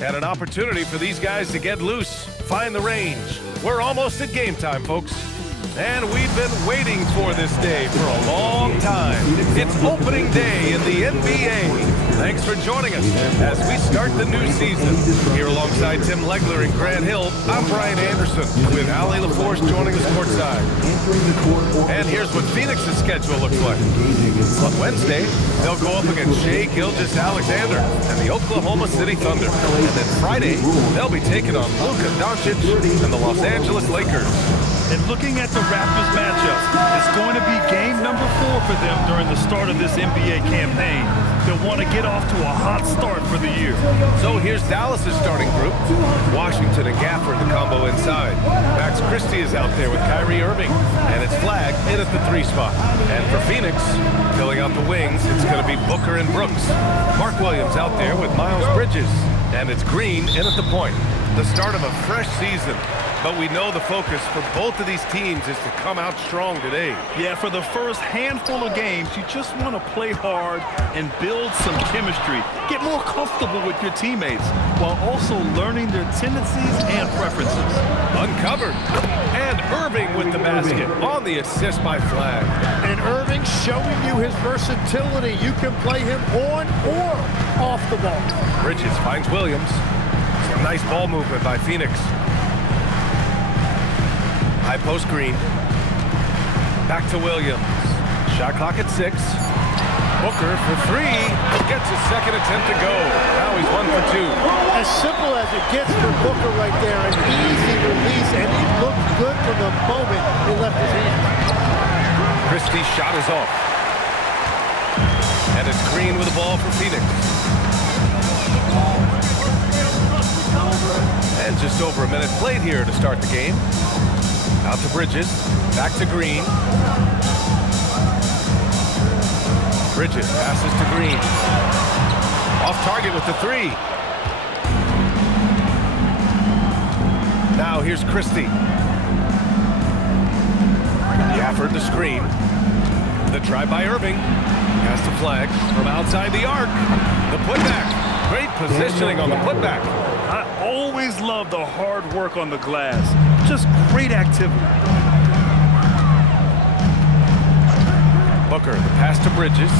And an opportunity for these guys to get loose, find the range. We're almost at game time, folks. And we've been waiting for this day for a long time. It's opening day in the NBA. Thanks for joining us as we start the new season. Here alongside Tim Legler and Grant Hill, I'm Brian Anderson with Ali LaForce joining us courtside. And here's what Phoenix's schedule looks like. On Wednesday, they'll go up against Shai Gilgeous-Alexander and the Oklahoma City Thunder. And then Friday, they'll be taking on Luka Doncic and the Los Angeles Lakers. And looking at the Raptors matchup, it's going to be game number 4 for them during the start of this NBA campaign. They'll want to get off to a hot start for the year. So here's Dallas's starting group. Washington and Gafford, the combo inside. Max Christie is out there with Kyrie Irving. And it's Flag in at the 3 spot. And for Phoenix, filling out the wings, it's going to be Booker and Brooks. Mark Williams out there with Miles Bridges. And it's Green in at the point. The start of a fresh season. But we know the focus for both of these teams is to come out strong today. Yeah, for the first handful of games, you just want to play hard and build some chemistry. Get more comfortable with your teammates while also learning their tendencies and preferences. Uncovered. And Irving with the basket on the assist by Flag. And Irving showing you his versatility. You can play him on or off the ball. Bridges finds Williams. Some nice ball movement by Phoenix. High post Green. Back to Williams. Shot clock at 6. Booker for 3. Gets his second attempt to go. Now he's 1 for 2. As simple as it gets for Booker right there. An easy release, and it looked good from the moment he left his hand. Christie's shot is off. And it's Green with the ball for Phoenix. And just over a minute played here to start the game. Out to Bridges, back to Green. Bridges passes to Green. Off target with the 3. Now here's Christie. Gafford the screen. The drive by Irving. Pass to Flag from outside the arc. The putback. Great positioning on the putback. I always love the hard work on the glass. Just great activity. Booker, the pass to Bridges.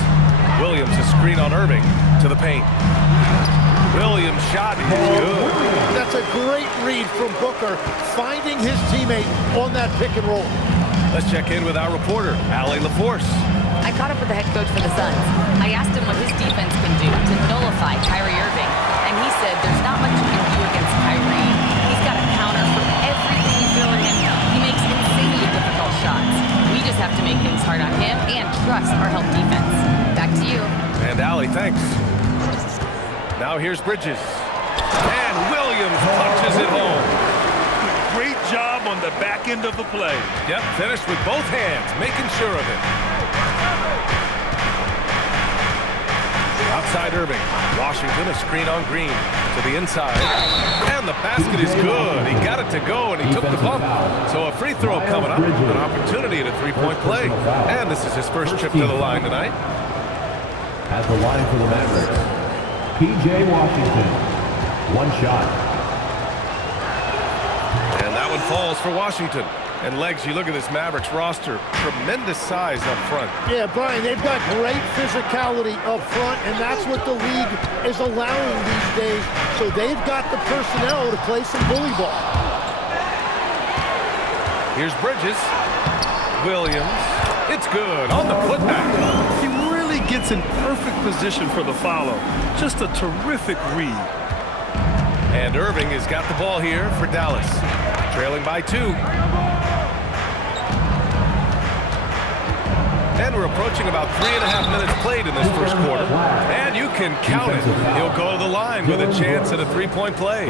Williams, a screen on Irving to the paint. Williams' shot is good. That's a great read from Booker, finding his teammate on that pick and roll. Let's check in with our reporter, Ali LaForce. I caught up with the head coach for the Suns. I asked him what his defense can do to nullify Kyrie Irving, and he said there's not much you can do against Kyrie. He's got a counter for everything you throw at him. He makes insanely difficult shots. We just have to make things hard on him and trust our help defense. Back to you. And Ali, thanks. Now here's Bridges. And Williams punches it home. Great job on the back end of the play. Yep, finished with both hands, making sure of it. Outside Irving. Washington, a screen on Green to the inside. And the basket is good. He got it to go, and he took the bump. So a free throw coming up. An opportunity at a 3-point play. And this is his first trip to the line tonight. At the line for the Mavericks, P.J. Washington. 1 shot. And that one falls for Washington. And Legs, you look at this Mavericks roster, tremendous size up front. Yeah, Brian, they've got great physicality up front, and that's what the league is allowing these days. So they've got the personnel to play some bully ball. Here's Bridges. Williams. It's good on the putback. He really gets in perfect position for the follow. Just a terrific read. And Irving has got the ball here for Dallas. Trailing by 2. And we're approaching about 3.5 minutes played in this first quarter. And you can count it. He'll go to the line with a chance at a 3-point play.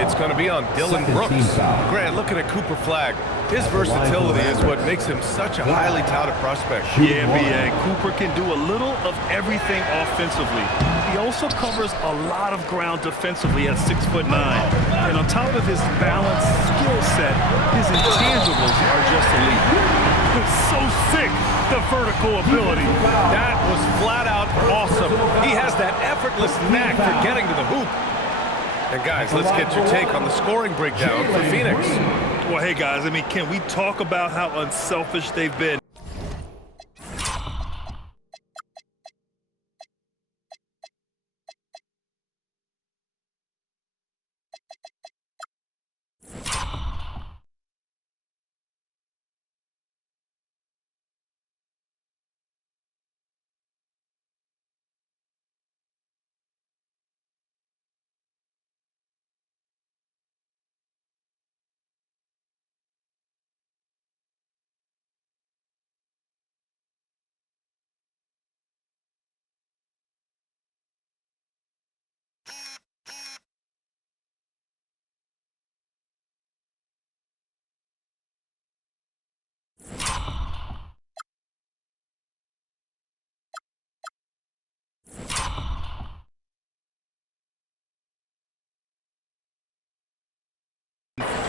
It's going to be on Dylan Brooks. Grant, looking at Cooper Flag. His versatility is what makes him such a highly touted prospect. Yeah, B.A. Cooper can do a little of everything offensively. He also covers a lot of ground defensively at 6'9". And on top of his balanced skill set, his intangibles are just elite. It's so sick, the vertical ability. That was flat out awesome. He has that effortless knack for getting to the hoop. And guys, let's get your take on the scoring breakdown for Phoenix. Well, hey guys, I mean, can we talk about how unselfish they've been?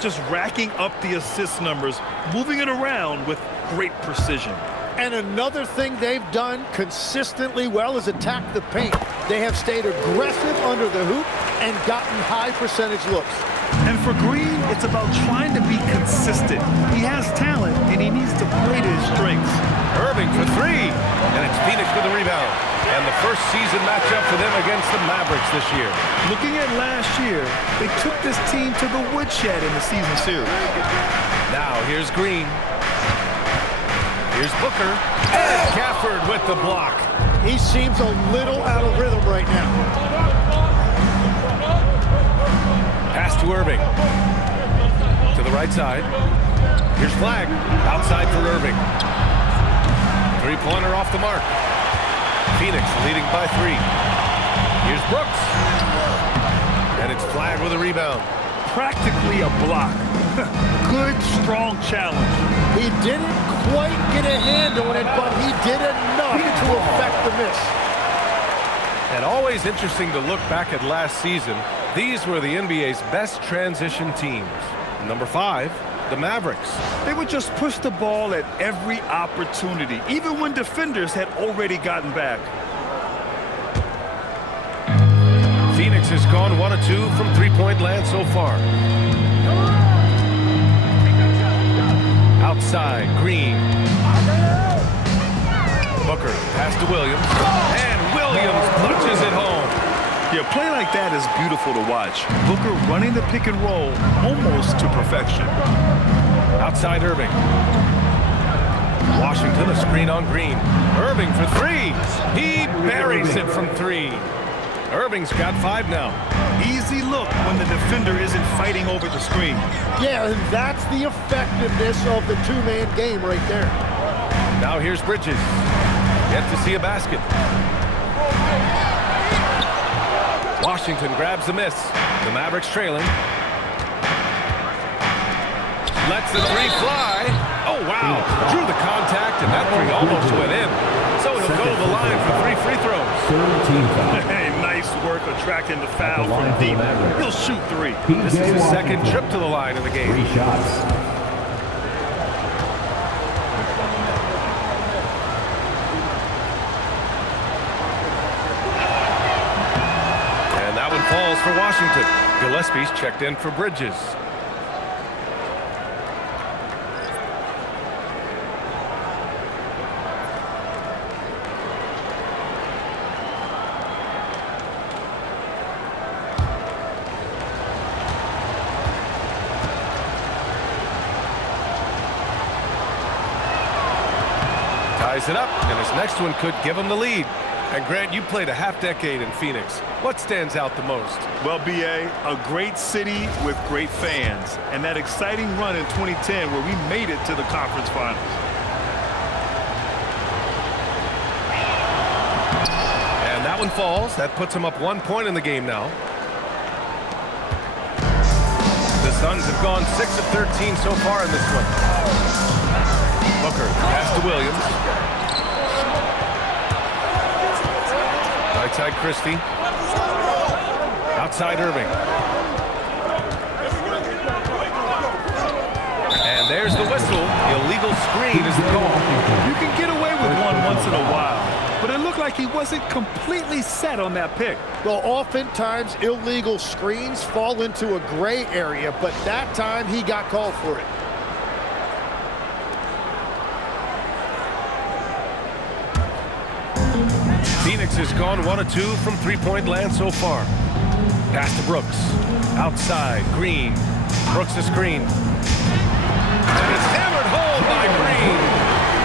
Just racking up the assist numbers, moving it around with great precision. And another thing they've done consistently well is attack the paint. They have stayed aggressive under the hoop and gotten high percentage looks. And for Green, it's about trying to be consistent. He has talent, and he needs to play to his strengths. Irving for three, and it's Phoenix with the rebound. And the first season matchup for them against the Mavericks this year. Looking at last year, they took this team to the woodshed in the season series. Now here's Green. Here's Booker. And Gafford with the block. He seems a little out of rhythm right now. Pass to Irving. To the right side. Here's Flag. Outside for Irving. Three-pointer off the mark. Phoenix leading by 3. Here's Brooks. And it's Flag with a rebound. Practically a block. Good, strong challenge. He didn't quite get a hand on it, but he did enough to affect the miss. And always interesting to look back at last season. These were the NBA's best transition teams. Number 5, the Mavericks. They would just push the ball at every opportunity, even when defenders had already gotten back. Phoenix has gone 1 of 2 from three-point land so far. Outside, Green. Booker, pass to Williams. And Williams punches it home. Yeah, play like that is beautiful to watch. Booker running the pick and roll almost to perfection. Outside Irving. Washington, a screen on Green. Irving for 3. He buries it from 3. Irving's got 5 now. Easy look when the defender isn't fighting over the screen. Yeah, and that's the effectiveness of the two-man game right there. Now here's Bridges. Yet to see a basket. Washington grabs the miss. The Mavericks trailing. Lets the 3 fly. Oh, wow. Drew the contact, and that 3 almost went in. So he'll go to the line for 3 free throws. Hey, nice work attracting the foul from deep. He'll shoot 3. This is his second trip to the line in the game. 3 shots. And that one falls for Washington. Gillespie's checked in for Bridges. Ties it up, and his next one could give him the lead. And Grant, you played a half-decade in Phoenix. What stands out the most? Well, B.A., a great city with great fans. And that exciting run in 2010 where we made it to the conference finals. And that one falls. That puts him up 1 point in the game now. The Suns have gone 6 of 13 so far in this one. Booker, pass to Williams. Right side Christie. Outside Irving. And there's the whistle. The illegal screen is the call. You can get away with one once in a while. but it looked like he wasn't completely set on that pick. Well, oftentimes illegal screens fall into a gray area, but that time he got called for it. Phoenix has gone 1 of 2 from three-point land so far. Pass to Brooks. Outside, Green. Brooks the screen. And it's hammered home by Green.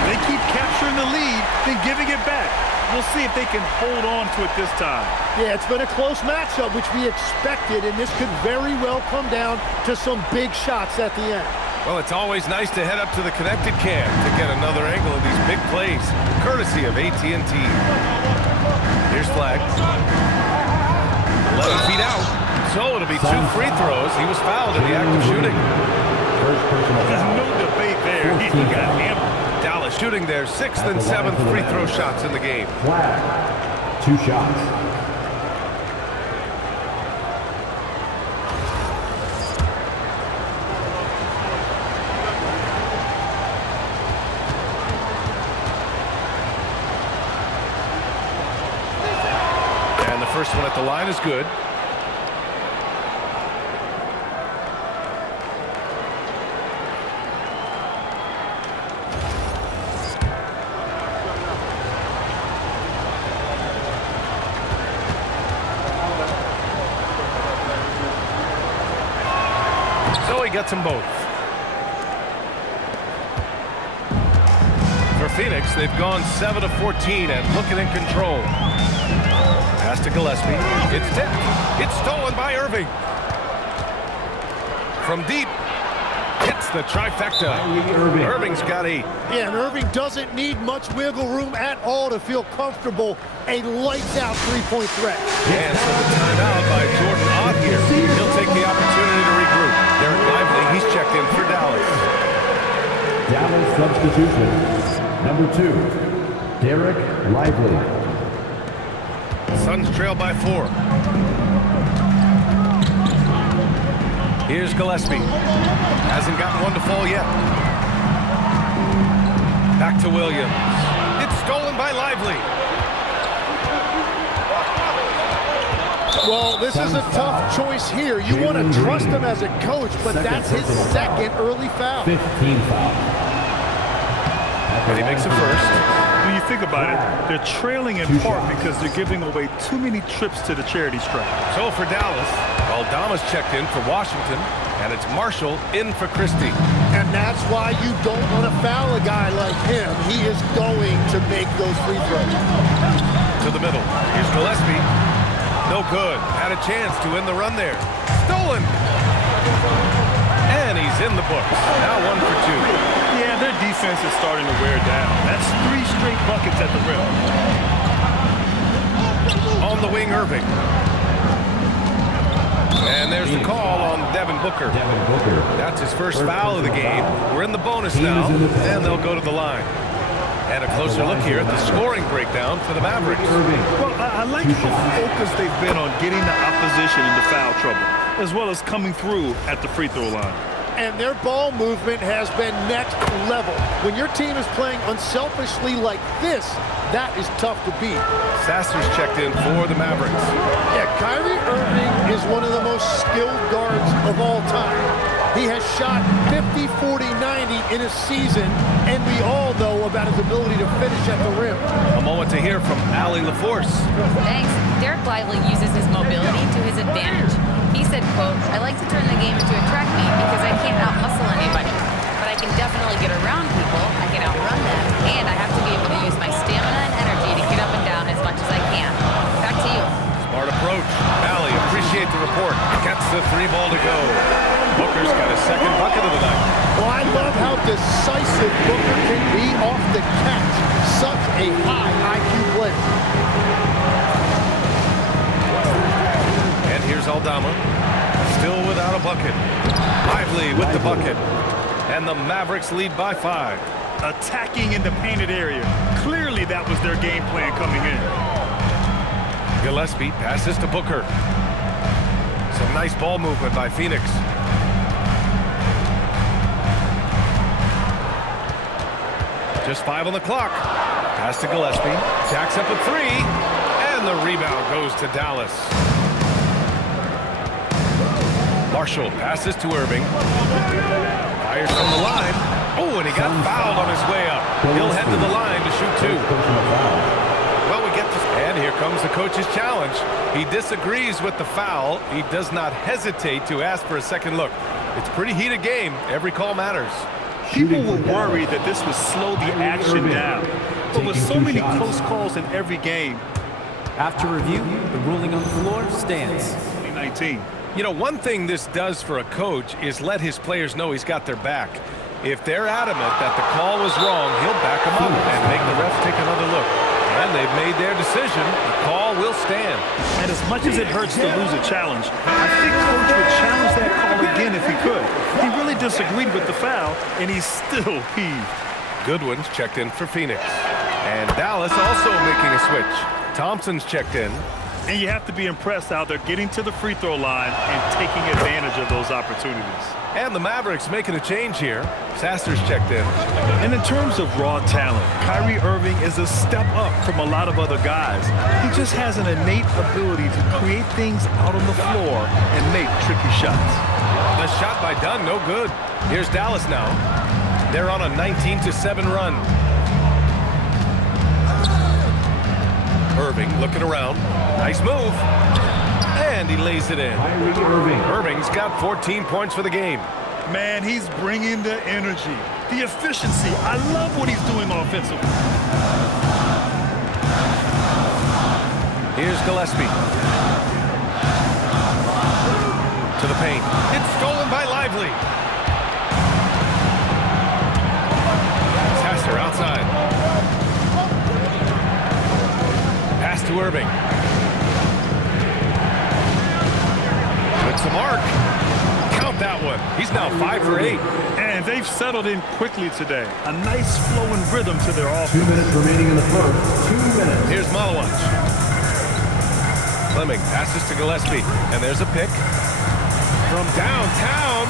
They keep capturing the lead, then giving it back. We'll see if they can hold on to it this time. Yeah, it's been a close matchup, which we expected, and this could very well come down to some big shots at the end. Well, it's always nice to head up to the connected cam to get another angle of these big plays, courtesy of AT&T. Here's flag. 11 feet out. So it'll be 2 free throws. He was fouled in the act of shooting. First personal There's foul. no debate there. He got hammered. Dallas shooting their 6th and 7th free throw shots in the game. Flag. 2 shots. And the first one at the line is good. So he gets them both. For Phoenix, they've gone 7 of 14 and looking in control. Pass to Gillespie. It's tipped. It's stolen by Irving. From deep. Hits the trifecta. Irving's got 8. Yeah, and Irving doesn't need much wiggle room at all to feel comfortable. A lights-out three-point threat. And so the timeout by Jordan Ott here. He'll take the opportunity to regroup. Derek Lively, he's checked in for Dallas. Dallas substitution. Number 2, Derek Lively. Suns trail by 4. Here's Gillespie. Hasn't gotten one to fall yet. Back to Williams. It's stolen by Lively. Well, this is a tough choice here. You want to trust him as a coach, but that's his second early foul. 15 foul. And he makes it first. When you think about it, they're trailing in part because they're giving away too many trips to the charity stripe. So for Dallas, Aldama's checked in for Washington, and it's Marshall in for Christie. And that's why you don't want to foul a guy like him. He is going to make those free throws. To the middle. Here's Gillespie. No good. Had a chance to win the run there. Stolen. And he's in the books. Now 1 for 2. Yeah, their defense is starting to wear down. That's 3 straight buckets at the rim. On the wing, Irving. And there's the call on Devin Booker. That's his first foul of the game. We're in the bonus now, and they'll go to the line. And a closer look here at the scoring breakdown for the Mavericks. Well, I like how focused they've been on getting the opposition into foul trouble, as well as coming through at the free throw line. And their ball movement has been next level. When your team is playing unselfishly like this, that is tough to beat. Sasser's checked in for the Mavericks. Yeah, Kyrie Irving is one of the most skilled guards of all time. He has shot 50, 40, 90 in a season, and we all know about his ability to finish at the rim. A moment to hear from Allie LaForce. Thanks. Derek Lively uses his mobility to his advantage. He said, quote, "I like to turn the game into a track meet because I can't out-muscle anybody. But I can definitely get around people, I can outrun them, and I have to be able to use my stamina and energy to get up and down as much as I can." Back to you. Smart approach. Allie, appreciate the report. Gets the 3 ball to go. Booker's got his second bucket of the night. Well, I love how decisive Booker can be off the catch. Such a high IQ player. And here's Aldama. Still without a bucket. Lively with the bucket. And the Mavericks lead by 5. Attacking in the painted area. Clearly that was their game plan coming in. Gillespie passes to Booker. Some nice ball movement by Phoenix. Just 5 on the clock. Pass to Gillespie. Jacks up a three. And the rebound goes to Dallas. Marshall passes to Irving. Fires from the line. Oh, and he got fouled on his way up. He'll head to the line to shoot two. Well, we get this. And here comes the coach's challenge. He disagrees with the foul. He does not hesitate to ask for a second look. It's a pretty heated game. Every call matters. People were worried that this would slow the action down. But with so many close calls in every game. After review, the ruling on the floor stands. 2019. You know, one thing this does for a coach is let his players know he's got their back. If they're adamant that the call was wrong, he'll back them up and make the refs take another look. And they've made their decision. The call will stand. And as much as it hurts to lose a challenge, I think Coach would challenge that call again if he could. He really disagreed with the foul, and he's still peeved. Goodwin's checked in for Phoenix. And Dallas also making a switch. Thompson's checked in. And you have to be impressed how they're getting to the free throw line and taking advantage of those opportunities. And the Mavericks making a change here. Sasser's checked in. And in terms of raw talent, Kyrie Irving is a step up from a lot of other guys. He just has an innate ability to create things out on the floor and make tricky shots. The shot by Dunn, no good. Here's Dallas now. They're on a 19-7 run. Irving looking around. Nice move. And he lays it in. Irving's got 14 points for the game. Man, he's bringing the energy, the efficiency. I love what he's doing offensively. Here's Gillespie. To the paint. It's stolen by Lively. Sasser outside. Pass to Irving. Puts the mark. Count that one. He's now 5 for 8. And they've settled in quickly today. A nice flowing rhythm to their offense. 2 minutes remaining in the first. 2 minutes. Here's Malawich. Fleming passes to Gillespie. And there's a pick. From downtown.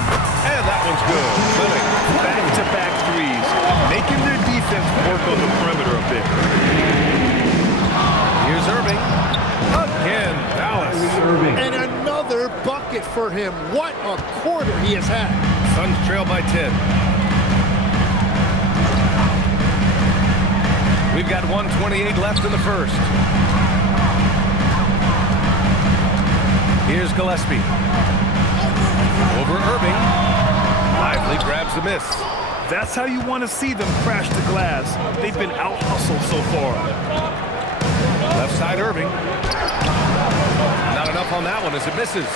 And that one's good. Fleming. Back-to-back threes. Making their defense work on the perimeter a bit. Here's Irving. Again, Dallas. And another bucket for him. What a quarter he has had. Suns trail by 10. We've got 1:28 left in the first. Here's Gillespie. Over Irving. Lively grabs the miss. That's how you want to see them crash the glass. They've been out-hustled so far. Left side Irving. Not enough on that one as it misses.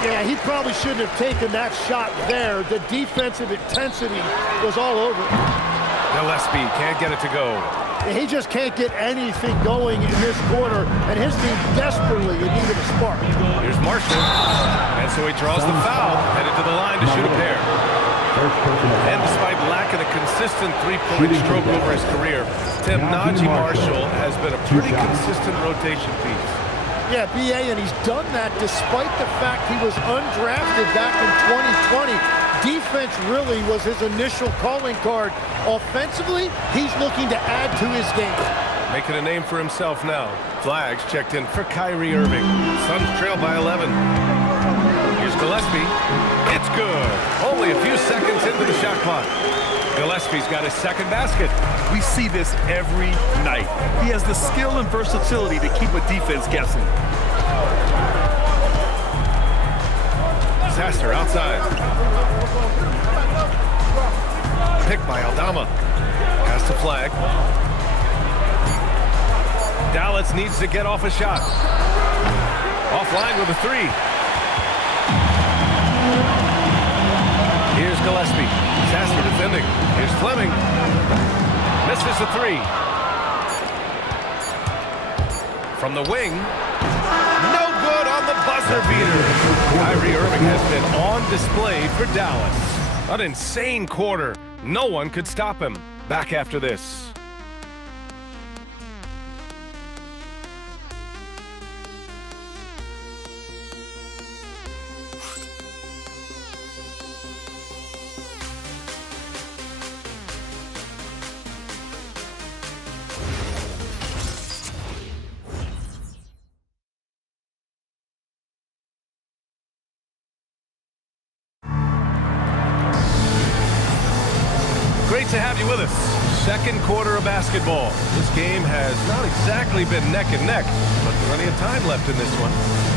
Yeah, he probably shouldn't have taken that shot there. The defensive intensity was all over. Gillespie can't get it to go. He just can't get anything going in this quarter, and his team desperately in need of a spark. Here's Marshall. And so he draws the foul, headed to the line to shoot a pair. And despite lacking a consistent three-point stroke over his career, Tim Najee Marshall has been a pretty consistent rotation piece. Yeah, B.A., and he's done that despite the fact he was undrafted back in 2020. Defense really was his initial calling card. Offensively, he's looking to add to his game. Making a name for himself now. Flags checked in for Kyrie Irving. Suns trail by 11. Here's Gillespie. It's good. Only a few seconds into the shot clock. Gillespie's got his second basket. We see this every night. He has the skill and versatility to keep a defense guessing. Sasser outside. Picked by Aldama. Has to flag. Dallas needs to get off a shot. Offline with a three. Here's Gillespie. Sasser defending. Here's Fleming. Misses the three. From the wing. No good on the buzzer beater. Kyrie Irving has been on display for Dallas. An insane quarter. No one could stop him. Back after this. to have you with us. Second quarter of basketball. This game has not exactly been neck and neck, but plenty of time left in this one.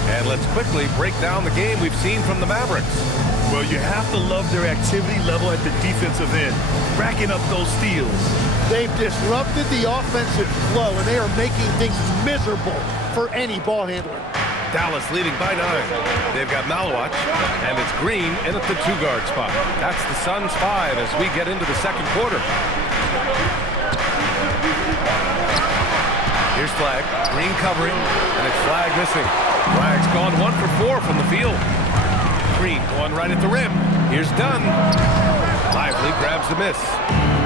And let's quickly break down the game we've seen from the Mavericks. Well, you have to love their activity level at the defensive end, racking up those steals. They've disrupted the offensive flow, and they are making things miserable for any ball handler. Dallas leading by 9. They've got Malawach, and it's Green in at the 2-guard spot. That's the Suns' 5 as we get into the second quarter. Here's Flag. Green covering, and it's Flag missing. Flag's gone 1 for 4 from the field. Green going right at the rim. Here's Dunn. Lively grabs the miss.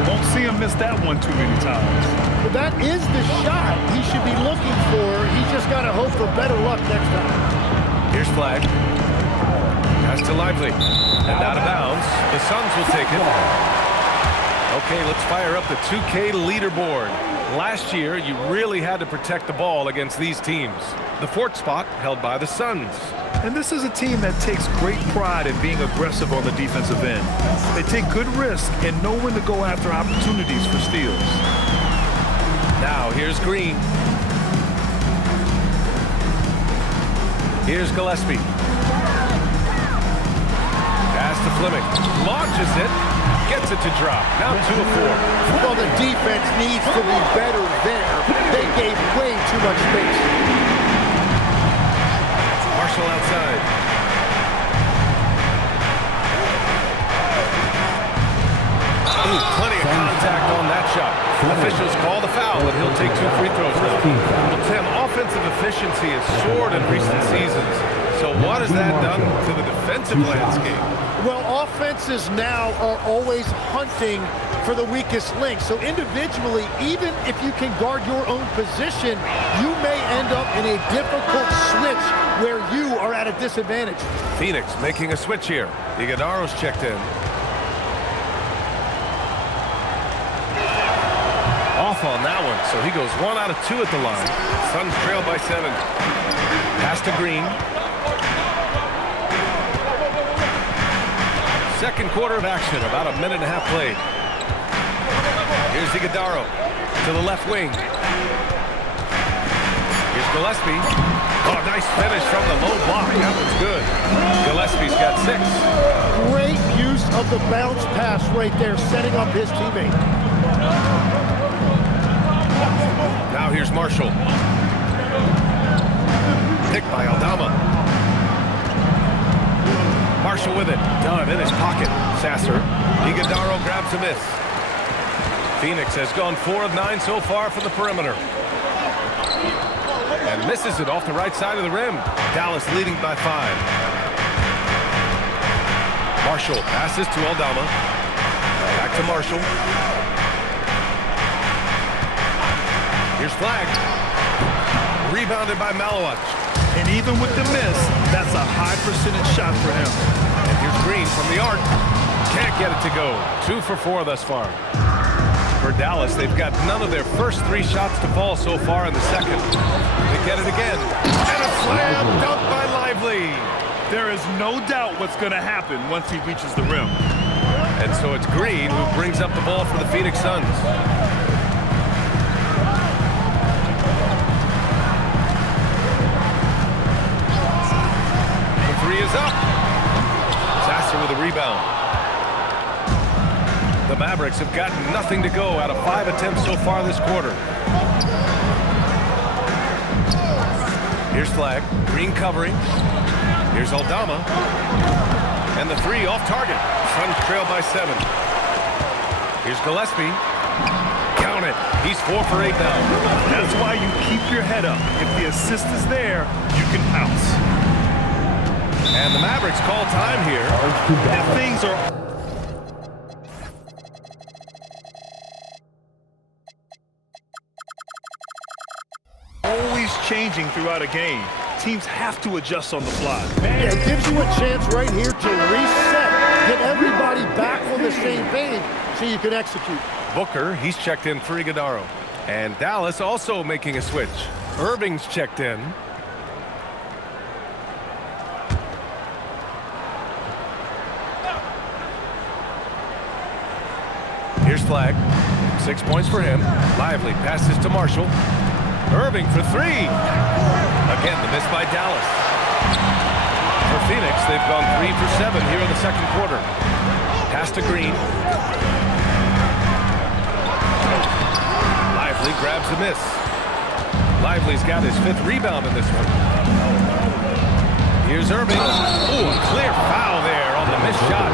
Won't see him miss that one too many times. But that is the shot he should be looking for. He's just got to hope for better luck next time. Here's Flag. Pass to Lively. And out of bounds. The Suns will take it. Okay, let's fire up the 2K leaderboard. Last year, you really had to protect the ball against these teams. The 4th spot held by the Suns. And this is a team that takes great pride in being aggressive on the defensive end. They take good risk and know when to go after opportunities for steals. Now, here's Green. Here's Gillespie. Pass to Fleming. Launches it. Gets it to drop. Now 2 of 4. Well, the defense needs to be better there. They gave way too much space. Marshall outside. Ooh, plenty of contact on that shot. Officials call the foul, and he'll take 2 free throws now. Well, Tim, offensive efficiency has soared in recent seasons. So what has that done to the defensive landscape? Well, offenses now are always hunting for the weakest link. So individually, even if you can guard your own position, you may end up in a difficult switch where you are at a disadvantage. Phoenix making a switch here. Iguodaro's checked in. Off on that one, so he goes 1 out of 2 at the line. Suns trail by 7. Pass to Green. Second quarter of action, about a minute and a half played. Here's Iguodaro to the left wing. Here's Gillespie. Oh, nice finish from the low block. That was good. Gillespie's got 6. Great use of the bounce pass right there, setting up his teammate. Now here's Marshall. Picked by Aldama. Marshall with it. Dunn in his pocket. Sasser. Iguodaro grabs a miss. Phoenix has gone 4 of 9 so far from the perimeter. And misses it off the right side of the rim. Dallas leading by 5. Marshall passes to Aldama. Back to Marshall. Here's Flag. Rebounded by Malawach. And even with the miss, that's a high percentage shot for him. And here's Green from the arc. Can't get it to go. 2 for 4 thus far. For Dallas, they've got none of their first 3 shots to fall so far in the second. They get it again. And a slam dunk by Lively. There is no doubt what's going to happen once he reaches the rim. And so it's Green who brings up the ball for the Phoenix Suns. The 3 is up. Sasser with a rebound. The Mavericks have gotten nothing to go out of 5 attempts so far this quarter. Here's Flag. Green covering. Here's Aldama. And the 3 off target. Suns trail by 7. Here's Gillespie. Count it. He's 4 for 8 now. That's why you keep your head up. If the assist is there, you can pounce. And the Mavericks call time here. And things are always changing throughout a game. Teams have to adjust on the fly. Yeah, it gives you a chance right here to reset, get everybody back on the same page so you can execute. Booker, he's checked in for Iguodaro. And Dallas also making a switch. Irving's checked in. Here's Here's Flag. 6 points for him. Lively passes to Marshall. Irving for three. Again, the miss by Dallas. For Phoenix, they've gone 3 for 7 here in the second quarter. Pass to Green. Lively grabs the miss. Lively's got his 5th rebound in this one. Here's Irving. Ooh, a clear foul there on the missed shot.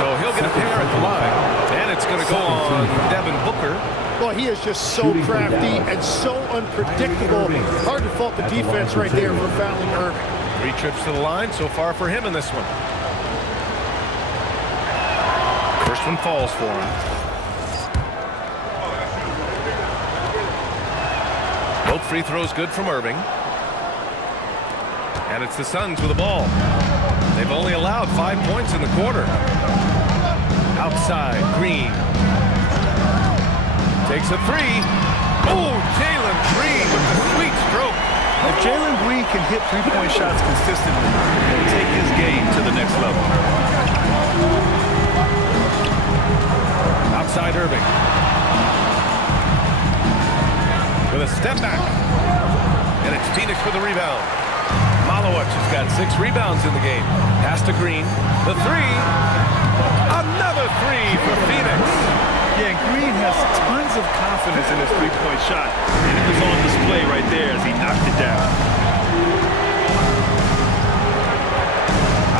So he'll get a pair at the line. And it's going to go on Devin Booker. Well, he is just so crafty and so unpredictable. Hard to fault the defense right there for fouling Irving. 3 trips to the line so far for him in this one. First one falls for him. Both free throws good from Irving. And it's the Suns with the ball. They've only allowed 5 points in the quarter. Outside, Green. Takes a three. Oh, Jalen Green with the sweet stroke. If Jalen Green can hit three-point shots consistently, he'll take his game to the next level. Outside Irving. With a step back. And it's Phoenix with the rebound. Malowicz has got 6 rebounds in the game. Pass to Green. The three. Another three for Phoenix. Yeah, Green has tons of confidence in his three-point shot. And it was on display right there as he knocked it down.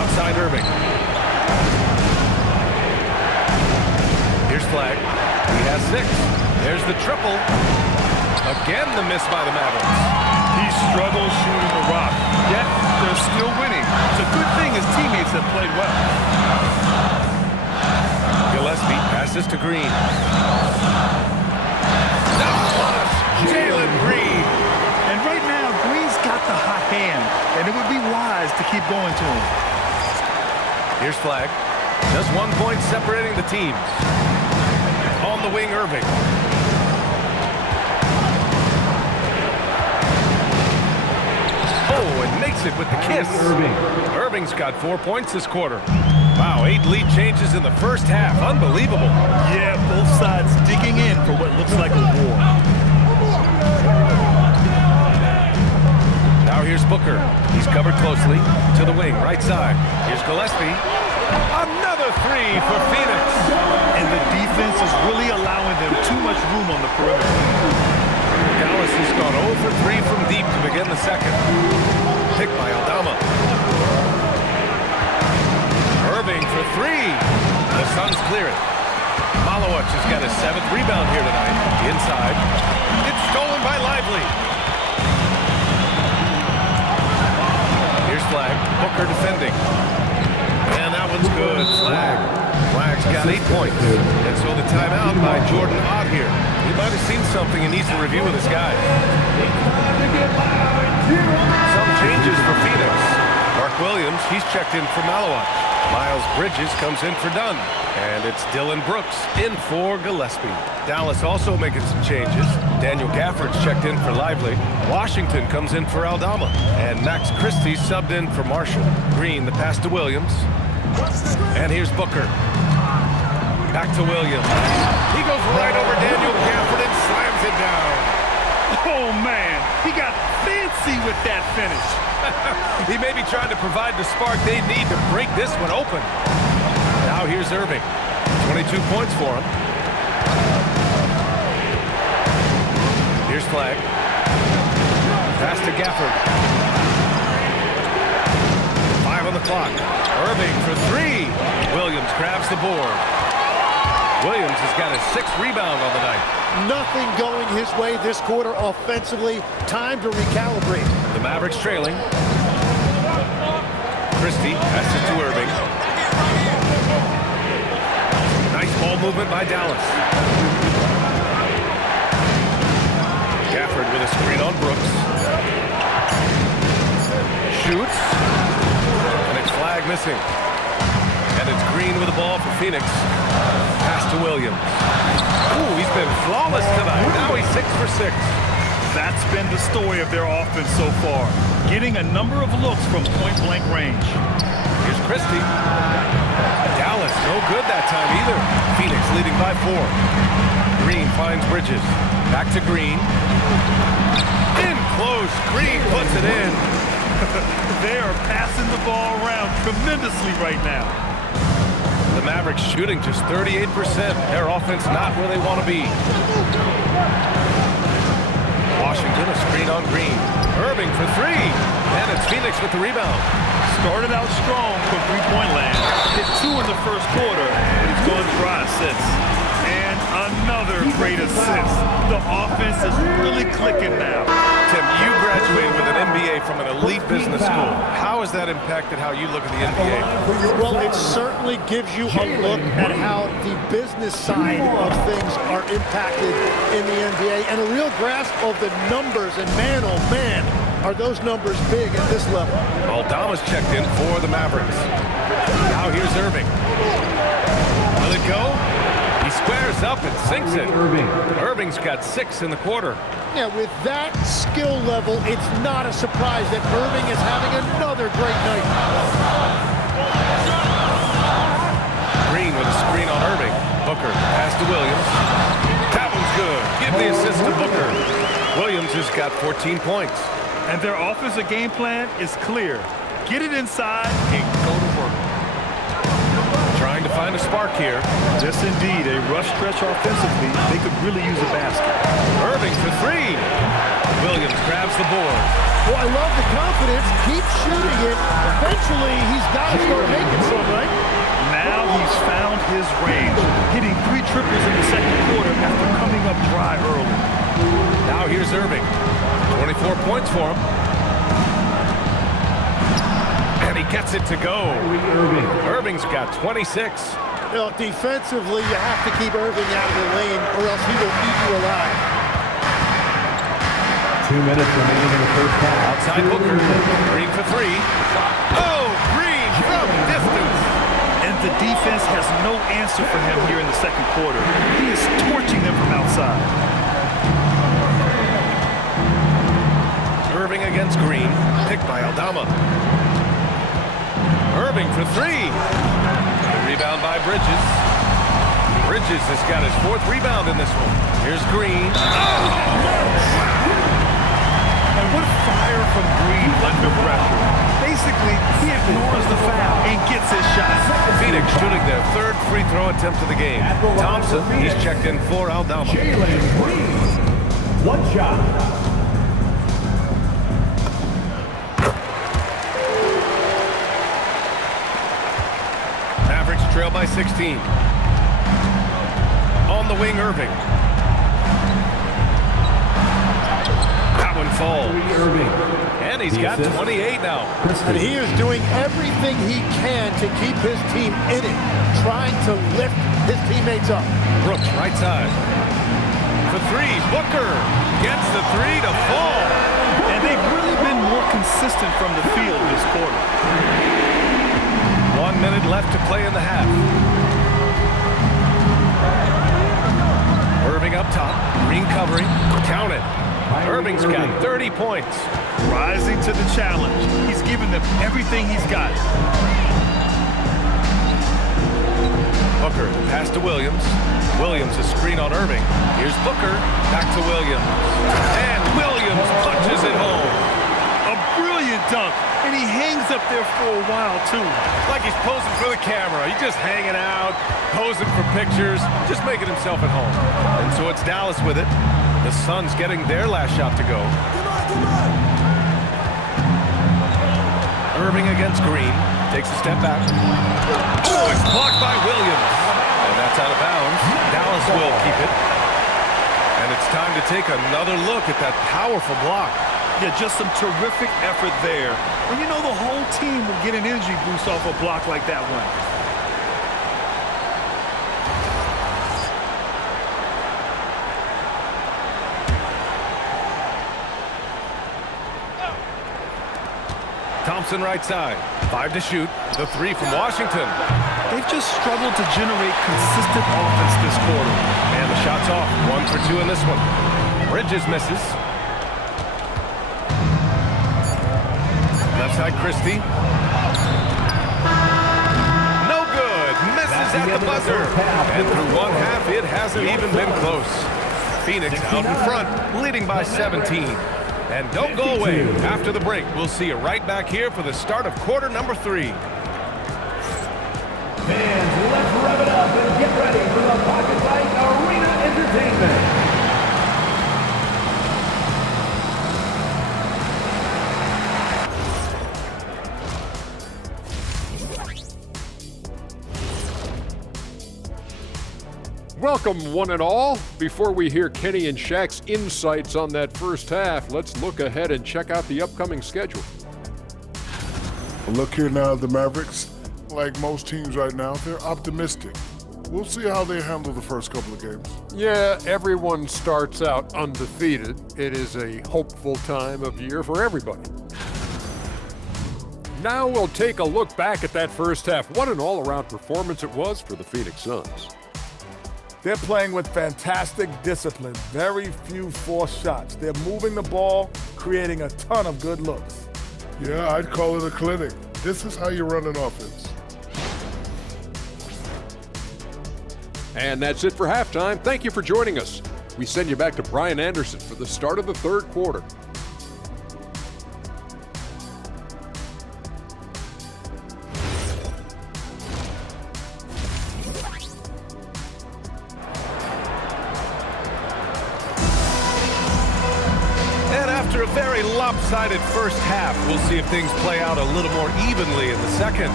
Outside Irving. Here's Flag. He has 6. There's the triple. Again, the miss by the Mavericks. He struggles shooting the rock, yet they're still winning. It's a good thing his teammates have played well. Gillespie passes to Green. Jalen Green. And right now, Green's got the hot hand, and it would be wise to keep going to him. Here's Flag. Just 1 point separating the teams. On the wing, Irving. Oh, and makes it with the kiss. Irving's got 4 points this quarter. Wow, 8 lead changes in the first half. Unbelievable. Yeah, both sides digging in for what looks like a war. Now here's Booker. He's covered closely to the wing, right side. Here's Gillespie. Another three for Phoenix. And the defense is really allowing them too much room on the perimeter. Dallas has gone 0 for 3 from deep to begin the second. Picked by Aldama. Irving for three. The Suns clear it. Malowicz has got his 7th rebound here tonight. Inside. It's stolen by Lively. Here's Flag. Booker defending. And that one's good. Flag's got 8 points. And so the timeout by Jordan Ott here. He might have seen something and needs to review with his guys. Some changes for Phoenix. Mark Williams, he's checked in for Malowicz. Miles Bridges comes in for Dunn. And it's Dylan Brooks in for Gillespie. Dallas also making some changes. Daniel Gafford's checked in for Lively. Washington comes in for Aldama. And Max Christie subbed in for Marshall. Green, the pass to Williams. And here's Booker. Back to Williams. He goes right over Daniel Gafford and slams it down. Oh, man. He got fancy with that finish. He may be trying to provide the spark they need to break this one open. Now here's Irving. 22 points for him. Here's Flag. Pass to Gafford. 5 on the clock. Irving for three. Williams grabs the board. Williams has got his 6th rebound on the night. Nothing going his way this quarter offensively. Time to recalibrate. The Mavericks trailing. Christie passes to Irving. Nice ball movement by Dallas. Gafford with a screen on Brooks. Shoots. And it's Flag missing. And it's Green with the ball for Phoenix. Pass to Williams. Ooh, he's been flawless tonight. Now he's 6 for 6. That's been the story of their offense so far. Getting a number of looks from point-blank range. Here's Christie. Dallas Dallas, no good that time either. Phoenix leading by 4. Green finds Bridges. Back to Green. In close. Green puts it in. They are passing the ball around tremendously right now. The Mavericks shooting just 38%. Their offense not where they want to be. Washington a screen on Green. Irving for 3. And it's Phoenix with the rebound. Started out strong from three-point land. Hit 2 in the first quarter, but he's going dry since. And another great assist. The offense is really clicking now. Tim, you graduated with an MBA from an elite business school. How has that impacted how you look at the NBA? Well, it certainly gives you a look at how the business side of things are impacted in the NBA and a real grasp of the numbers. And man, oh man, are those numbers big at this level. Aldama's checked in for the Mavericks. Now here's Irving. Will it go? He squares up and sinks it. Irving's got 6 in the quarter. Yeah, with that skill level, it's not a surprise that Irving is having another great night. Green with a screen on Irving. Booker pass to Williams. That one's good. Give the assist to Booker. Williams has got 14 points. And their offensive game plan is clear. Get it inside and go to work. Trying to find a spark here. Yes, indeed. A rough stretch offensively. They could really use a basket. Irving for 3. Williams grabs the board. Well, I love the confidence. Keep shooting it. Eventually, he's got to start making some, right? Now he's found his range, hitting 3 triples in the second quarter after coming up dry early. Now here's Irving. 24 points for him. And he gets it to go. Irving's got 26. You know, defensively, you have to keep Irving out of the lane or else he will eat you alive. 2 minutes remaining in the first half. Outside Booker. Green for 3. Oh, Green from distance. And the defense has no answer for him here in the second quarter. He is torching them from outside. Irving against Green. Picked by Aldama. Irving for 3. The rebound by Bridges. Bridges has got his 4th rebound in this one. Here's Green. And what fire from Green under pressure. Basically, he ignores the foul and gets his shot. Phoenix shooting their 3rd free throw attempt of the game. Thompson, he's checked in for Aldama. Jalen Green. 1 shot. Mavericks trail by 16. On the wing, Irving. That one falls. And he's got 28 now. And he is doing everything he can to keep his team in it, trying to lift his teammates up. Brooks, right side. For 3, Booker gets the 3 to fall. And they've really been more consistent from the field this quarter. 1 minute left to play in the half. Irving up top. Green covering. Count it. Irving's got 30 points. Rising to the challenge. He's given them everything he's got. Booker, pass to Williams. Williams a screen on Irving. Here's Booker. Back to Williams. And Williams punches it home. A brilliant dunk. And he hangs up there for a while, too. Like he's posing for the camera. He's just hanging out, posing for pictures, just making himself at home. And so it's Dallas with it. The Suns getting their last shot to go. Irving against Green. Takes a step back. Oh, it's blocked by Williams. And that's out of bounds. Dallas will keep it. And it's time to take another look at that powerful block. Yeah, just some terrific effort there. And you know the whole team will get an energy boost off a block like that one. Thompson right side. 5 to shoot. The 3 from Washington. They've just struggled to generate consistent offense this quarter. And the shot's off. 1 for 2 in this one. Bridges misses. Left side Christie. No good. Misses is at the buzzer. And through one half, it hasn't even been close. Phoenix out in front, leading by 17. And don't go away. After the break, we'll see you right back here for the start of quarter number 3. Fans, let's rev it up and get ready for the Pocket Light Arena Entertainment. Welcome, one and all. Before we hear Kenny and Shaq's insights on that first half, let's look ahead and check out the upcoming schedule. Look here now at the Mavericks. Like most teams right now, they're optimistic. We'll see how they handle the first couple of games. Yeah, everyone starts out undefeated. It is a hopeful time of year for everybody. Now we'll take a look back at that first half. What an all-around performance it was for the Phoenix Suns. They're playing with fantastic discipline, very few forced shots. They're moving the ball, creating a ton of good looks. Yeah, I'd call it a clinic. This is how you run an offense. And that's it for halftime. Thank you for joining us. We send you back to Brian Anderson for the start of the third quarter. After a very lopsided first half, we'll see if things play out a little more evenly in the second.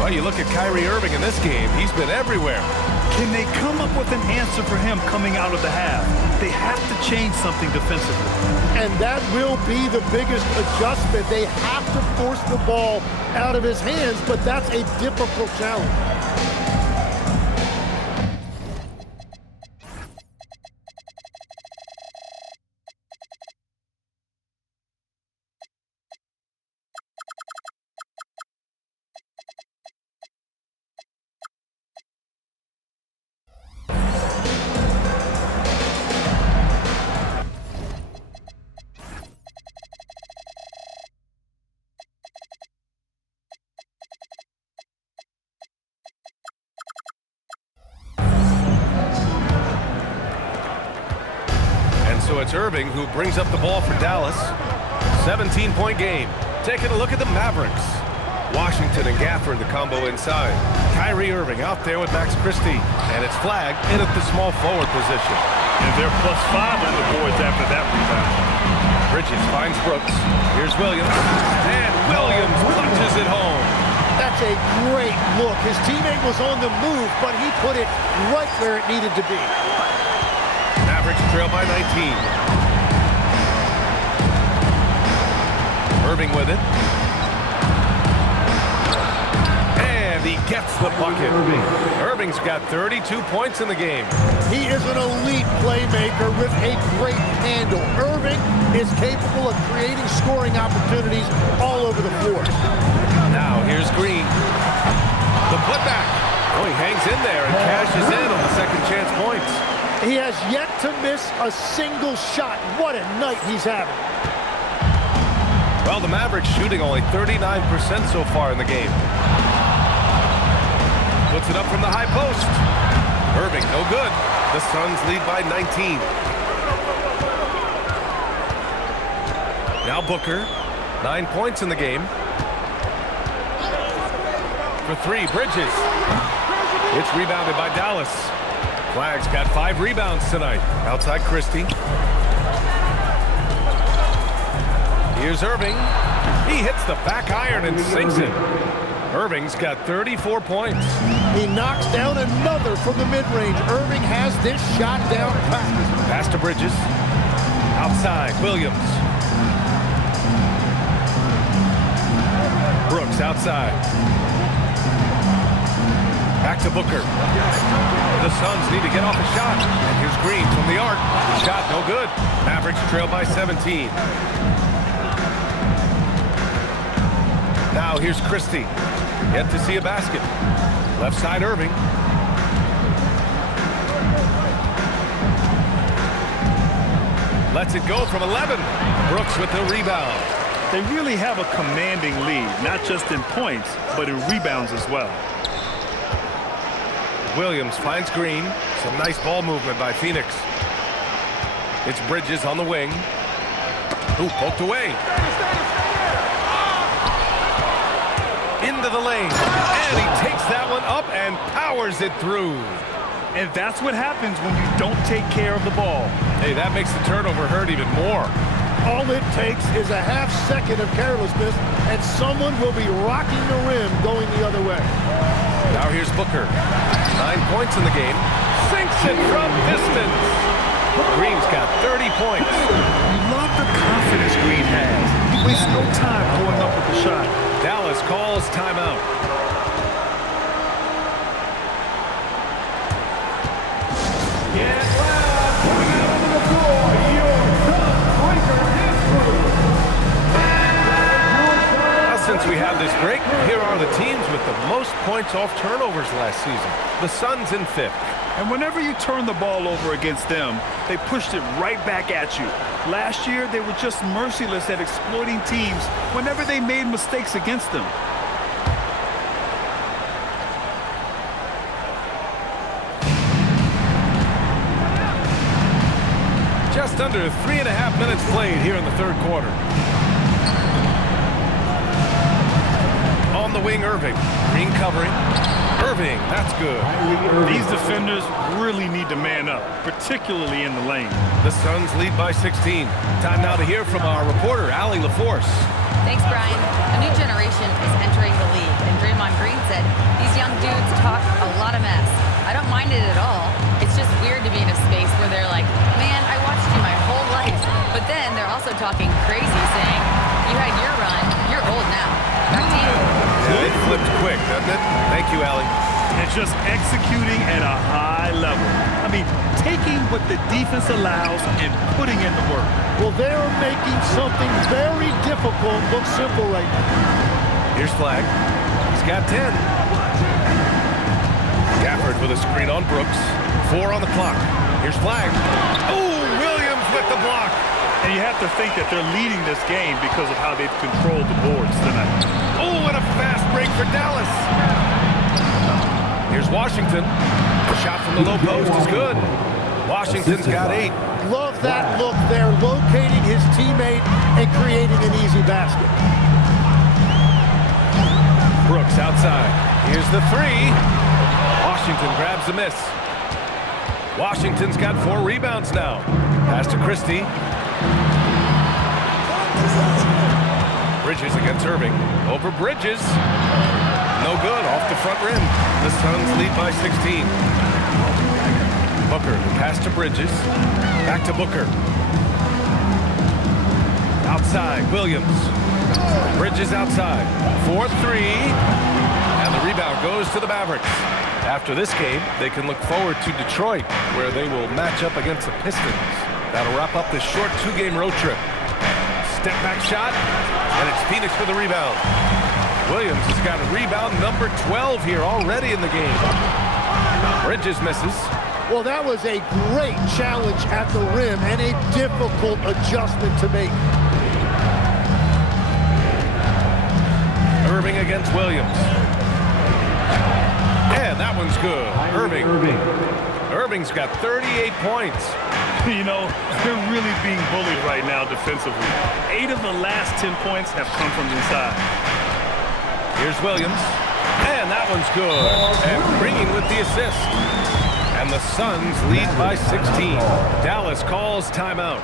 Well, you look at Kyrie Irving in this game, he's been everywhere. Can they come up with an answer for him coming out of the half? They have to change something defensively. And that will be the biggest adjustment. They have to force the ball out of his hands, but that's a difficult challenge. So it's Irving who brings up the ball for Dallas. 17-point game. Taking a look at the Mavericks. Washington and Gafford, the combo inside. Kyrie Irving out there with Max Christie. And it's flagged in at the small forward position. And they're +5 on the boards after that rebound. Bridges finds Brooks. Here's Williams. And Williams punches it home. That's a great look. His teammate was on the move, but he put it right where it needed to be. Mavericks trail by 19. Irving with it. And he gets the bucket. Irving's got 32 points in the game. He is an elite playmaker with a great handle. Irving is capable of creating scoring opportunities all over the floor. Now here's Green. The putback. Oh, he hangs in there and cashes in on the second chance points. He has yet to miss a single shot. What a night he's having. Well, the Mavericks shooting only 39% so far in the game. Puts it up from the high post. Irving, no good. The Suns lead by 19. Now Booker, 9 points in the game. For 3, Bridges. It's rebounded by Dallas. Flag's got 5 rebounds tonight. Outside Christie. Here's Irving. He hits the back iron and sinks it. Irving's got 34 points. He knocks down another from the mid-range. Irving has this shot down pat. Pass to Bridges. Outside, Williams. Brooks outside. Back to Booker. The Suns need to get off a shot. And here's Green from the arc. The shot no good. Mavericks trail by 17. Now here's Christie. Yet to see a basket. Left side Irving. Lets it go from 11. Brooks with the rebound. They really have a commanding lead, not just in points, but in rebounds as well. Williams finds Green. Some nice ball movement by Phoenix. It's Bridges on the wing. Ooh, poked away. Into the lane. And he takes that one up and powers it through. And that's what happens when you don't take care of the ball. Hey, that makes the turnover hurt even more. All it takes is a half second of carelessness, and someone will be rocking the rim going the other way. Now here's Booker. 9 points in the game. Sinks it from distance. Green's got 30 points. You love the confidence Green has. He wastes no time going up with the shot. Dallas calls timeout. Since we had this break, here are the teams with the most points off turnovers last season. The Suns in 5th. And whenever you turn the ball over against them, they pushed it right back at you. Last year, they were just merciless at exploiting teams whenever they made mistakes against them. Just under 3.5 minutes played here in the third quarter. On the wing, Irving. Green covering. Irving, that's good. These defenders really need to man up, particularly in the lane. The Suns lead by 16. Time now to hear from our reporter, Allie LaForce. Thanks, Brian. A new generation is entering the league, and Draymond Green said these young dudes talk a lot of mess. I don't mind it at all. It's just weird to be in a space where they're like, man, I watched you my whole life. But then they're also talking crazy, saying, you had your run, you're old now. Back to you. Yeah, it flipped quick, doesn't it? Thank you, Allie. And just executing at a high level. I mean, taking what the defense allows and putting in the work. Well, they're making something very difficult look simple right now. Here's Flag. He's got 10. Gafford with a screen on Brooks. 4 on the clock. Here's Flag. Oh, Williams with the block. And you have to think that they're leading this game because of how they've controlled the boards tonight. Oh, and a fast break for Dallas. Here's Washington. The shot from the low post is good. Washington's got 8. Love that look there, locating his teammate and creating an easy basket. Brooks outside. Here's the 3. Washington grabs the miss. Washington's got 4 rebounds now. Pass to Christie. Bridges against Irving. Over Bridges. No good. Off the front rim. The Suns lead by 16. Booker. Pass to Bridges. Back to Booker. Outside. Williams. Bridges outside. 4-3. And the rebound goes to the Mavericks. After this game, they can look forward to Detroit, where they will match up against the Pistons. That'll wrap up this short 2-game road trip. Step back shot, and it's Phoenix for the rebound. Williams has got a rebound number 12 here already in the game. Bridges misses. Well, that was a great challenge at the rim and a difficult adjustment to make. Irving against Williams. And that one's good. Irving. Irving's got 38 points. You know, they're really being bullied right now defensively. 8 of the last 10 points have come from inside. Here's Williams. And that one's good. And Green with the assist. And the Suns lead by 16. Dallas calls timeout.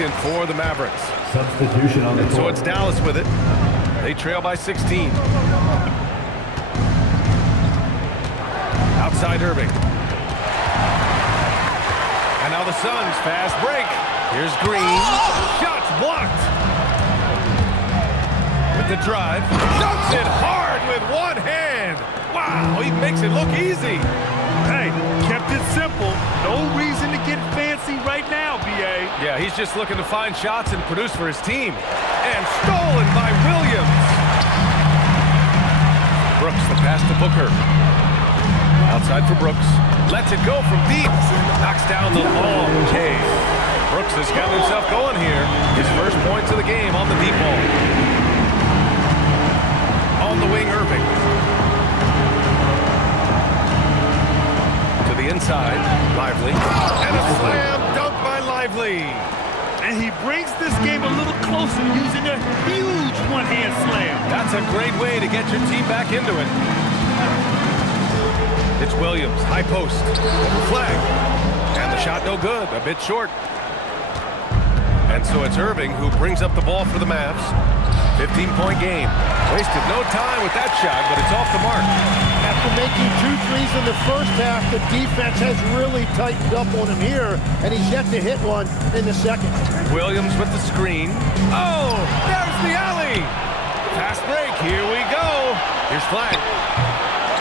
In for the Mavericks. Substitution on the court. So court. it's Dallas with it. They trail by 16. Outside Irving. And now the Suns fast break. Here's Green. Shots blocked. With the drive. Dunks it hard with one hand. Wow, he makes it look easy. Hey, kept it simple. No reason to get fancy right now, B.A. Yeah, he's just looking to find shots and produce for his team. And stolen by Williams. Brooks, the pass to Booker. Outside for Brooks. Lets it go from deep. Knocks down the long K. Brooks has got himself going here. His first points of the game on the deep ball. On the wing, Irving. To the inside, Lively. And a slam dunk by Lively. And he brings this game a little closer using a huge one-hand slam. That's a great way to get your team back into it. It's Williams, high post, over flag. And the shot no good, a bit short. And so it's Irving who brings up the ball for the Mavs. 15-point game. Wasted no time with that shot, but it's off the mark. After making 2 threes in the first half, the defense has really tightened up on him here, and he's yet to hit one in the second. Williams with the screen. Oh, there's the alley. Fast break, here we go. Here's flag.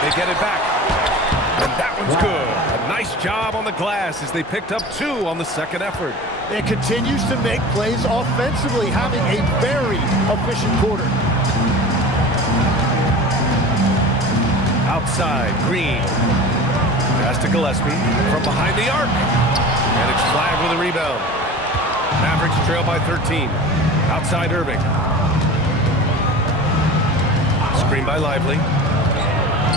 They get it back. And that one's good. A nice job on the glass as they picked up 2 on the second effort. It continues to make plays offensively, having a very efficient quarter. Outside, Green. Pass to Gillespie from behind the arc. And it's flagged with a rebound. Mavericks trail by 13. Outside, Irving. Screen by Lively.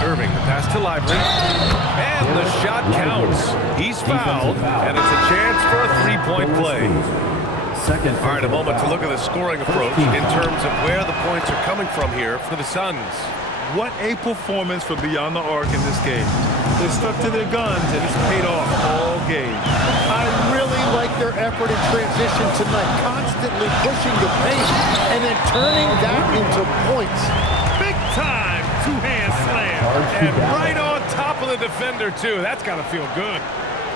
Irving, the pass to Lively. And the shot counts. He's fouled, and it's a chance for a 3-point play. All right, a moment to look at the scoring approach in terms of where the points are coming from here for the Suns. What a performance from beyond the arc in this game. They stuck to their guns, and it's paid off all game. I really like their effort in transition tonight, constantly pushing the pace and then turning that into points. Big time two-hand slam. And right on top of the defender, too. That's got to feel good.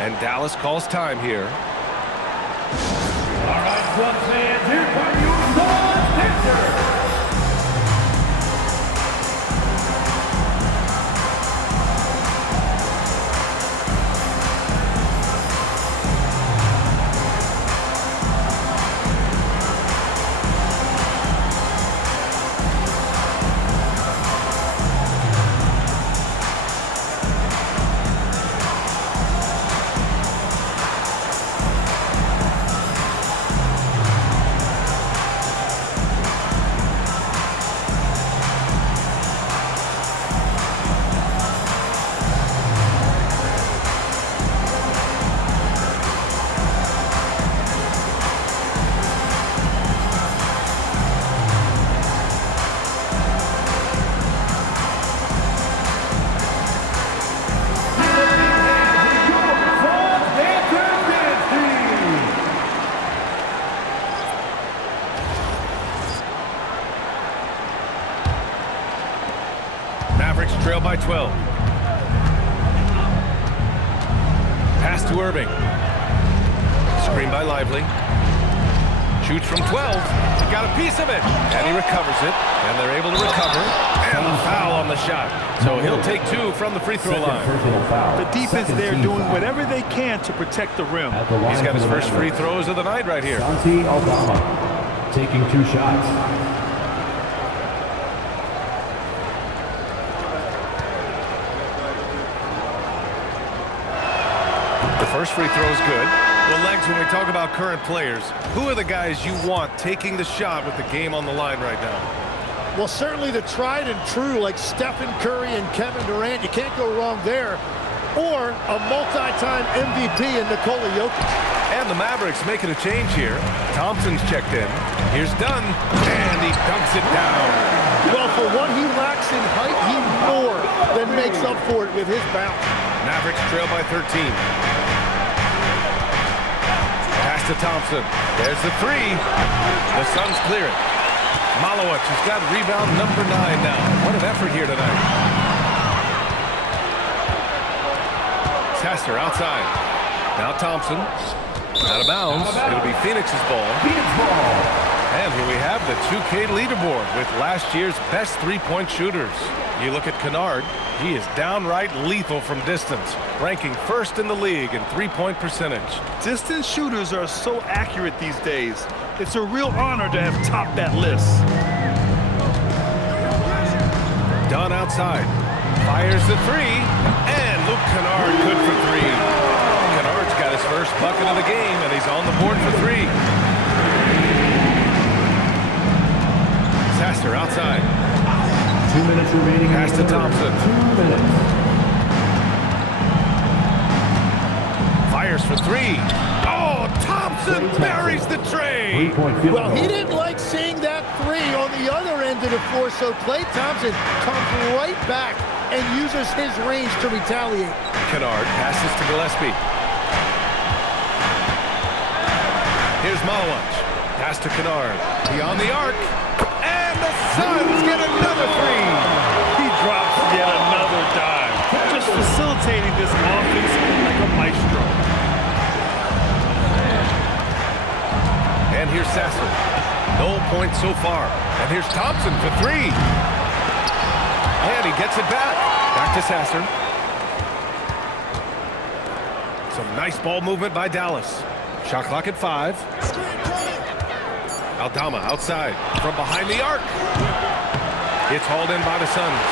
And Dallas calls time here. All right, Suns fans, here come your Suns pitcher. Mavericks trail by 12. Pass to Irving. Screen by Lively. Shoots from 12. He got a piece of it. And he recovers it. And they're able to recover. And a foul on the shot. So he'll take 2 from the free throw line. The defense there doing whatever they can to protect the rim. He's got his first free throws of the night right here. Santi Aldama taking 2 shots. The first free throw is good. Well, Legs, when we talk about current players, who are the guys you want taking the shot with the game on the line right now? Well, certainly the tried and true like Stephen Curry and Kevin Durant. You can't go wrong there. Or a multi-time MVP in Nikola Jokic. And the Mavericks making a change here. Thompson's checked in. Here's Dunn. And he dunks it down. Well, for what he lacks in height, he more than makes up for it with his bounce. Mavericks trail by 13. Pass to Thompson. There's the 3. The Suns clear it. Malowicz has got rebound number 9 now. What an effort here tonight. Tester outside. Now Thompson. Out of bounds. It'll be Phoenix's ball. And here we have the 2K leaderboard with last year's best three-point shooters. You look at Kennard, he is downright lethal from distance, ranking first in the league in three-point percentage. Distance shooters are so accurate these days. It's a real honor to have topped that list. Dunn outside, fires the three, and Luke Kennard good for three. Kennard's got his first bucket of the game, and he's on the board for three. Sasser outside. 2 minutes remaining. Pass to Thompson. 2 minutes. Fires for three. Oh, Thompson buries the trade. Well, he didn't like seeing that three on the other end of the floor, so Klay Thompson comes right back and uses his range to retaliate. Kennard passes to Gillespie. Here's Malawach. Pass to Kennard. Beyond the arc. And the Suns get another three. He drops yet another dime, just facilitating this offense like a maestro. And here's Sasser. No points so far. And here's Thompson for three. And he gets it back. Back to Sasser. Some nice ball movement by Dallas. Shot clock at 5. Aldama outside from behind the arc. It's hauled in by the Suns.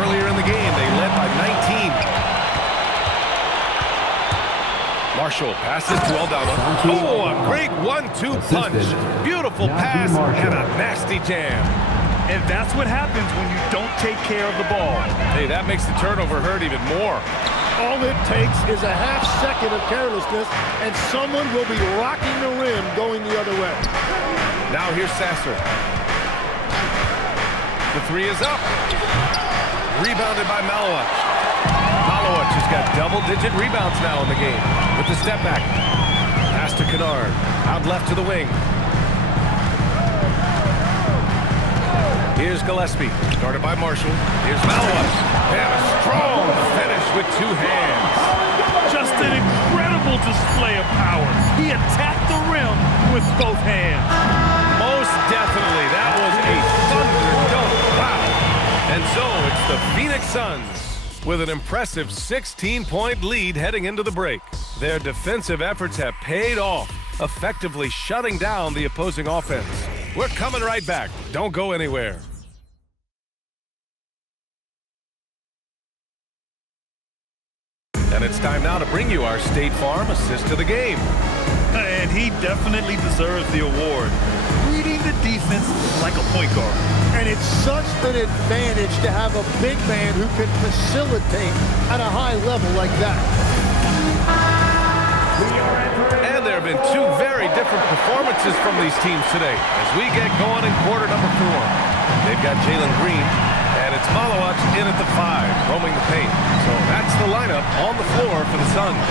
Earlier in the game, they led by 19. Marshall passes to Aldama. Oh, a great 1-2 punch. Beautiful pass and a nasty jam. And that's what happens when you don't take care of the ball. Hey, that makes the turnover hurt even more. All it takes is a half second of carelessness, and someone will be rocking the rim going the other way. Now here's Sasser. The three is up. Rebounded by Malawach. Malawach has got double-digit rebounds now in the game with the step back. Pass to Kennard. Out left to the wing. Here's Gillespie, guarded by Marshall. Here's Malawach, and a strong finish with two hands. Just an incredible display of power. He attacked the rim with both hands. Most definitely, that was a thunder dunk. Wow. And so it's the Phoenix Suns with an impressive 16-point lead heading into the break. Their defensive efforts have paid off, effectively shutting down the opposing offense. We're coming right back. Don't go anywhere. And it's time now to bring you our State Farm assist to the game. And he definitely deserves the award. Reading the defense like a point guard. And it's such an advantage to have a big man who can facilitate at a high level like that. And there have been two very different performances from these teams today as we get going in quarter number 4. They've got Jalen Green, and it's Malawach in at the 5, roaming the paint. So that's the lineup on the floor for the Suns.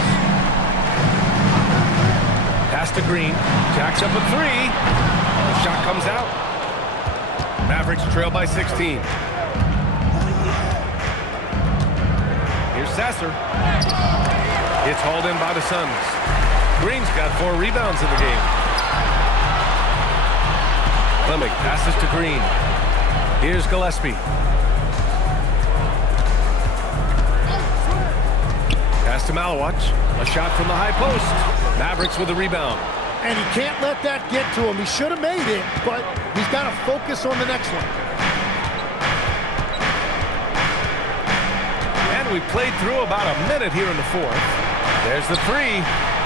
Pass to Green, jacks up a 3. The shot comes out. Mavericks trail by 16. Here's Sasser. It's hauled in by the Suns. Green's got 4 rebounds in the game. Fleming passes to Green. Here's Gillespie. Pass to Malawach. A shot from the high post. Mavericks with a rebound. And he can't let that get to him. He should have made it, but he's got to focus on the next one. And we played through about a minute here in the 4th. There's the 3.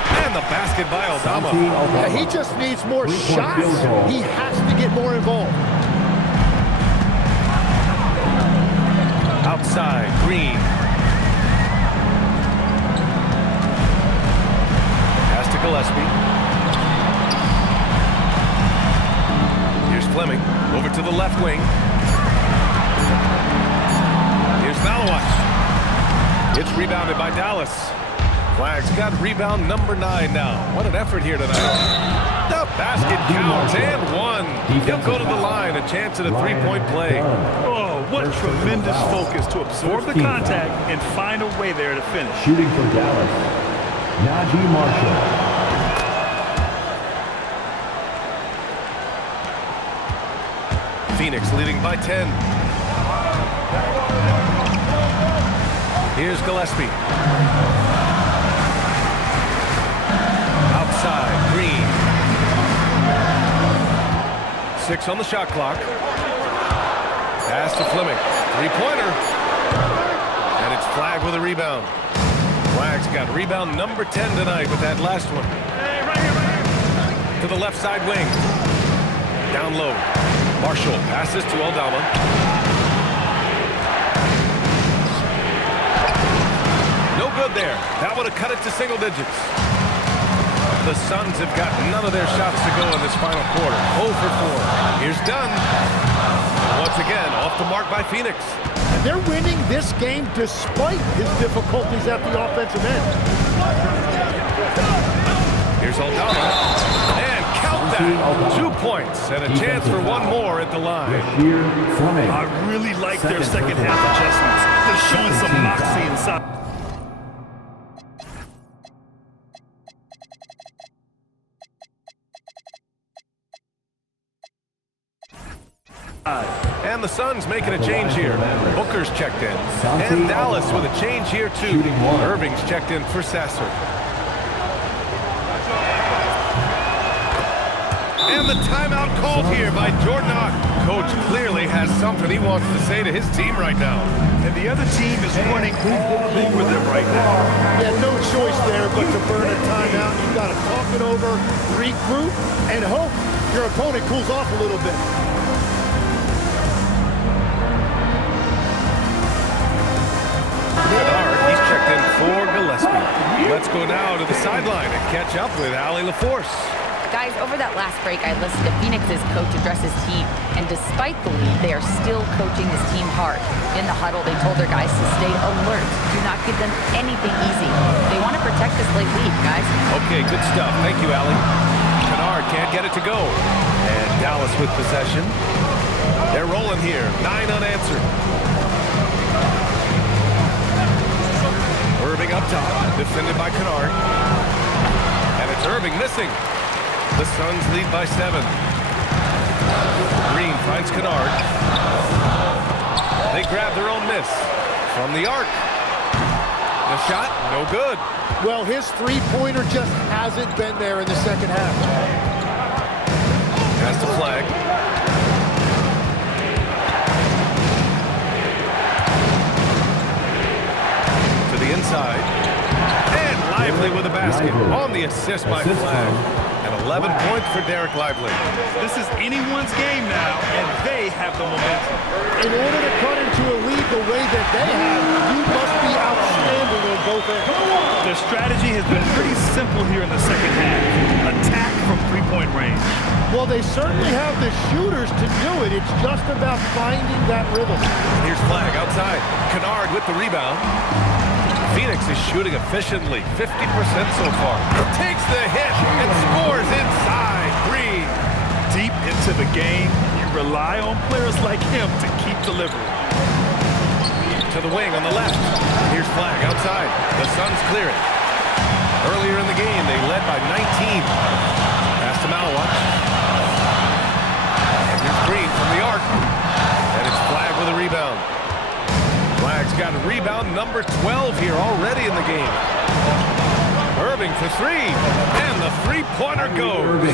And the basket by Aldama. Yeah, he just needs more shots. He has to get more involved. Outside, Green. Pass to Gillespie. Here's Fleming. Over to the left wing. Here's Malawach. It's rebounded by Dallas. Flag's got rebound number 9 now. What an effort here tonight. The basket counts and 1. He'll go to the line, a chance at a 3-point play. Oh, what tremendous focus to absorb the contact and find a way there to finish. Shooting from Dallas, Najee Marshall. Phoenix leading by 10. Here's Gillespie. Outside, Green. 6 on the shot clock. Pass to Fleming. Three-pointer. And it's Flagg with a rebound. Flagg's got rebound number 10 tonight with that last one. To the left side wing. Down low. Marshall passes to Aldama. No good there. That would have cut it to single digits. The Suns have got none of their shots to go in this final quarter. 0 for 4. Here's Dunn. Once again, off the mark by Phoenix. And they're winning this game despite his difficulties at the offensive end. Here's Aldama. And count that. 2 points and a chance for one more at the line. I really like their second half adjustments. They're showing some moxie inside. And the Suns making a change here. Booker's checked in. And Dallas with a change here too. Irving's checked in for Sasser. And the timeout called here by Jordan Ott. Coach clearly has something he wants to say to his team right now. And the other team is running all over them right now. Yeah, no choice there but to burn a timeout. You got to talk it over, regroup, and hope your opponent cools off a little bit. He's checked in for Gillespie. Let's go now to the sideline and catch up with Allie LaForce. Guys, over that last break, I listened to Phoenix's coach address his team, and despite the lead, they are still coaching this team hard. In the huddle, they told their guys to stay alert. Do not give them anything easy. They want to protect this late lead, guys. Okay, good stuff. Thank you, Allie. Kennard can't get it to go. And Dallas with possession. They're rolling here. 9 unanswered. Irving up top, defended by Kennard. And it's Irving missing. The Suns lead by 7. Green finds Kennard. They grab their own miss from the arc. The shot, no good. Well, his three-pointer just hasn't been there in the second half. Pass to Flagg. To the inside. And Lively with a basket on the assist by Flagg. And 11 points for Derek Lively. This is anyone's game now, and they have the momentum. In order to cut into a lead the way that they have, you must be outstanding on both ends. Their strategy has been pretty simple here in the second half. Attack from three-point range. Well, they certainly have the shooters to do it. It's just about finding that rhythm. Here's Flagg outside. Kennard with the rebound. Phoenix is shooting efficiently, 50% so far. Takes the hit and scores inside. Green. Deep into the game, you rely on players like him to keep delivering. To the wing on the left. Here's Flagg outside. The Suns clear it. Earlier in the game, they led by 19. Pass to Malawat. And here's Green from the arc. And it's Flagg with a rebound. Flagg's got a rebound number 12 here already in the game. Irving for 3, and the three-pointer goes.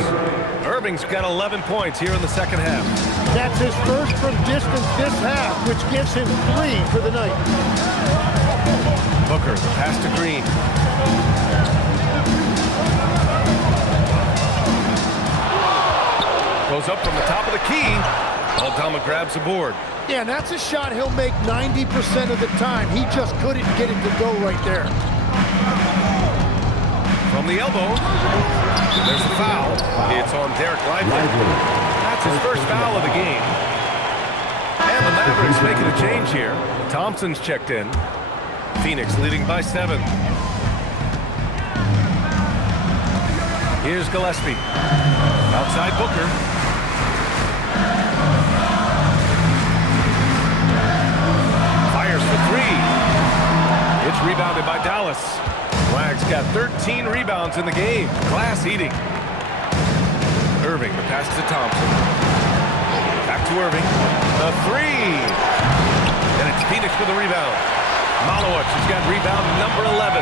Irving's got 11 points here in the second half. That's his first from distance this half, which gives him 3 for the night. Booker, the pass to Green. Goes up from the top of the key. Aldama grabs the board. Yeah, and that's a shot he'll make 90% of the time. He just couldn't get it to go right there. From the elbow, there's the foul. It's on Derek Lively. That's his first foul of the game. And the Mavericks making a change here. Thompson's checked in. Phoenix leading by 7. Here's Gillespie. Outside Booker. Fires for 3. It's rebounded by Dallas. Flagg's got 13 rebounds in the game. Glass eating. Irving, the pass to Thompson. Back to Irving. The three. And it's Phoenix with the rebound. Malowicz has got rebound number 11.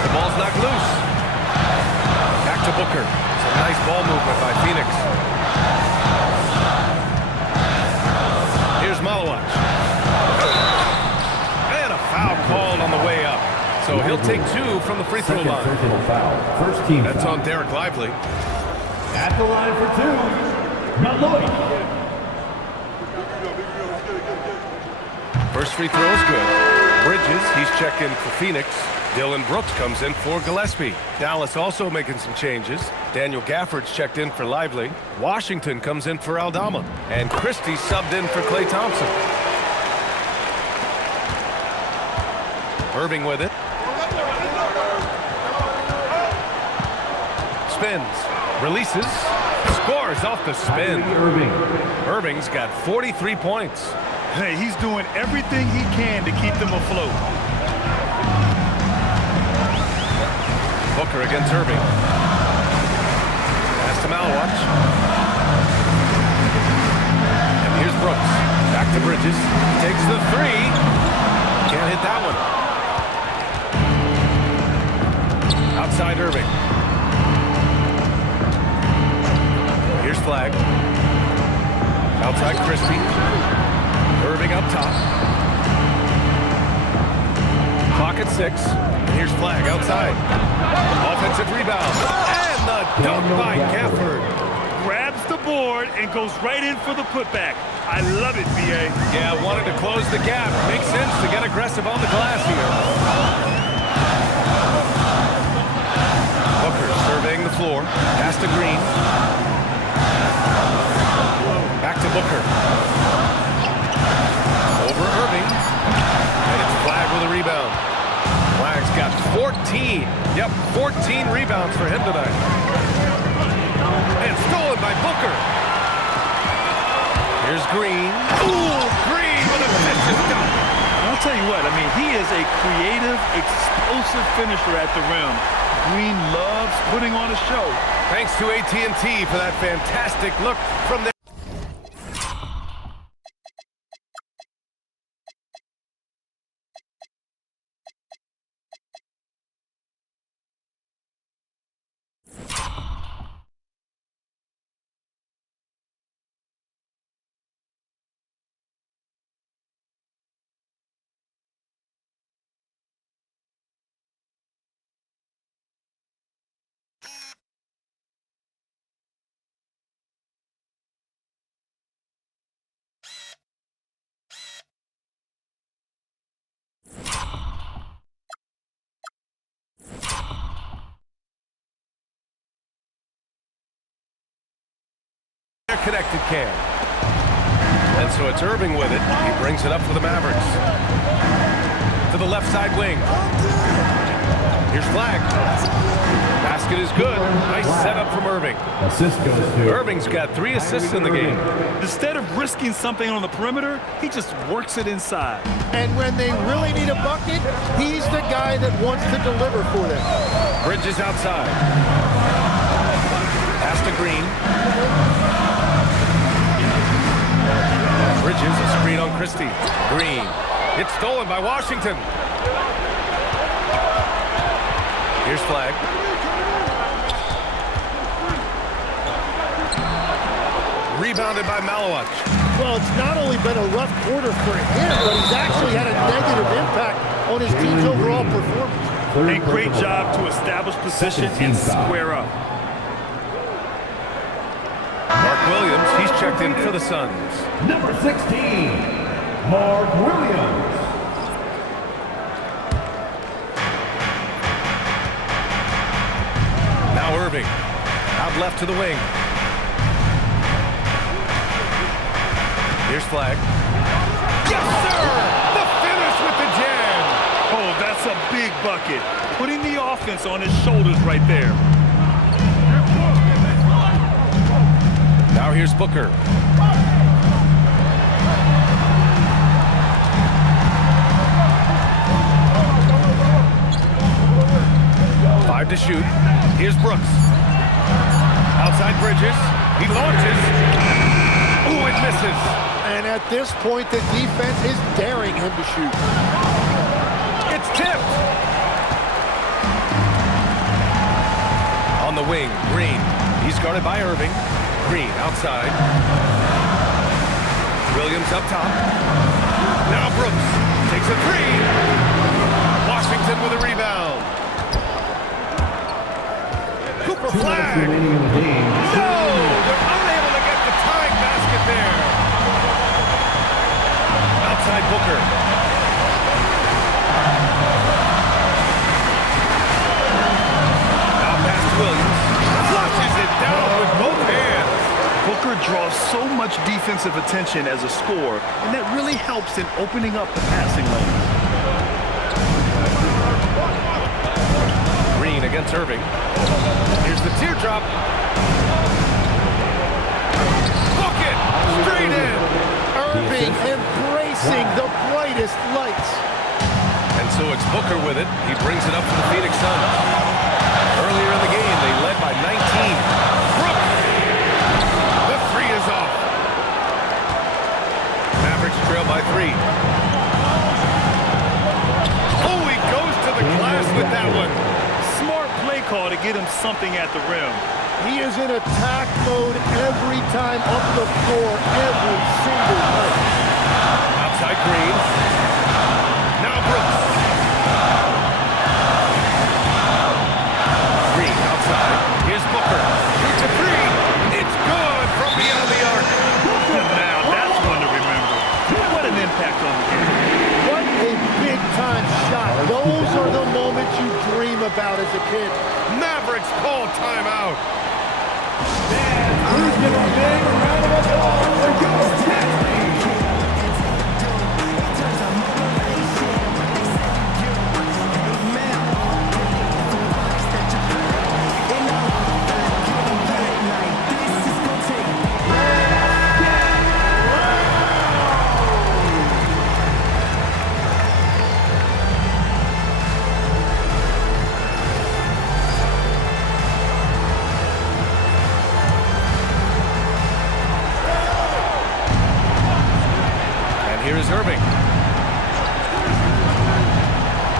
The ball's knocked loose. Back to Booker. It's a nice ball movement by Phoenix. Here's Malowicz. And a foul called on the way up. So he'll take 2 from the free throw line. First team That's foul. on Derek Lively. At the line for 2, Malloy. First free throw is good. Bridges, he's checked in for Phoenix. Dylan Brooks comes in for Gillespie. Dallas also making some changes. Daniel Gafford's checked in for Lively. Washington comes in for Aldama. And Christie subbed in for Klay Thompson. Irving with it. Spins. Releases. Scores off the spin. Irving's got 43 points. Hey, he's doing everything he can to keep them afloat. Booker against Irving. Pass to Malowicz. And here's Brooks. Back to Bridges. Takes the three. Can't hit that one. Outside Irving. Here's Flag. Outside Christie. Irving up top. Clock at 6. And here's Flag outside. Offensive rebound. And the dunk by Gafford. Grabs the board and goes right in for the putback. I love it, B.A. Yeah, wanted to close the gap. Makes sense to get aggressive on the glass here. Booker surveying the floor. Pass to Green. Back to Booker. Over Irving. And it's Flag with a rebound. Flag's got 14. Yep, 14 rebounds for him tonight. And stolen by Booker. Here's Green. Ooh, Green with a vicious dunk. I'll tell you what, I mean, he is a creative, explosive finisher at the rim. Green loves putting on a show. Thanks to AT&T for that fantastic look from there. Connected cam. And so it's Irving with it. He brings it up for the Mavericks. To the left side wing. Here's Flag. Basket is good. Nice setup from Irving. Assist goes to Irving's got 3 assists in the game. Instead of risking something on the perimeter, he just works it inside. And when they really need a bucket, he's the guy that wants to deliver for them. Bridges outside. Pass to Green. Bridges, a screen on Christie. Green. It's stolen by Washington. Here's Flag. Rebounded by Malowicz. Well, it's not only been a rough quarter for him, but he's actually had a negative impact on his team's overall performance. A great job to establish position and square up. Mark Williams, he's checked in for the Suns. number 16, Mark Williams. Now Irving, out left to the wing. Here's Flag. Yes, sir! The finish with the jam! Oh, that's a big bucket. Putting the offense on his shoulders right there. Now here's Booker. Five to shoot. Here's Brooks. Outside Bridges. He launches. Ooh, it misses. And at this point, the defense is daring him to shoot. It's tipped. On the wing, Green. He's guarded by Irving. Green outside. Williams up top. Now Brooks takes a three. Washington with a rebound. Cooper flag. No! They're unable to get the tying basket there. Outside Booker. Now pass to Williams. Flushes it down with both hands. Booker draws so much defensive attention as a scorer, and that really helps in opening up the passing lanes. Green against Irving. Here's the teardrop. Book it! Straight in! Irving embracing the brightest lights. And so it's Booker with it. He brings it up to the Phoenix Suns. Earlier in the game, they led by 19. Brooks! The three is off. Mavericks trail by 3. Oh, he goes to the glass with that one. Smart play call to get him something at the rim. He is in attack mode every time up the floor, every single night. Outside Green. Now Brooks. Green outside. Here's Booker. Shoots a three. It's good from beyond the arc. Now that's one to remember. What an impact on the game. What a big-time shot. Those are the moments you dream about as a kid. Mavericks call timeout. Who's going to big round of applause for Ghost Tech? Here is Irving.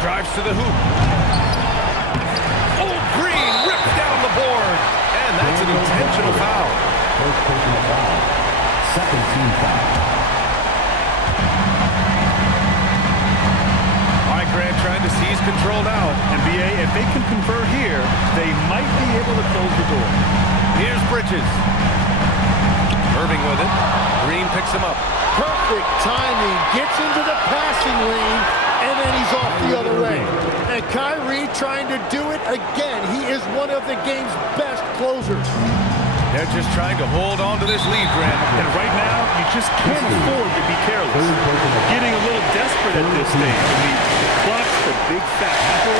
Drives to the hoop. Oh, Green rips down the board. And that's an intentional foul. First personal foul. Second team foul. All right, Grant trying to seize control now. NBA, if they can convert here, they might be able to close the door. Here's Bridges. Irving with it. Green picks him up. Perfect timing, gets into the passing lane, and then he's off the other way. And Kyrie trying to do it again. He is one of the game's best closers. They're just trying to hold on to this lead, Grant. And right now, you just can't afford to be careless. Getting a little desperate at this stage. I mean, the clock's the big factor.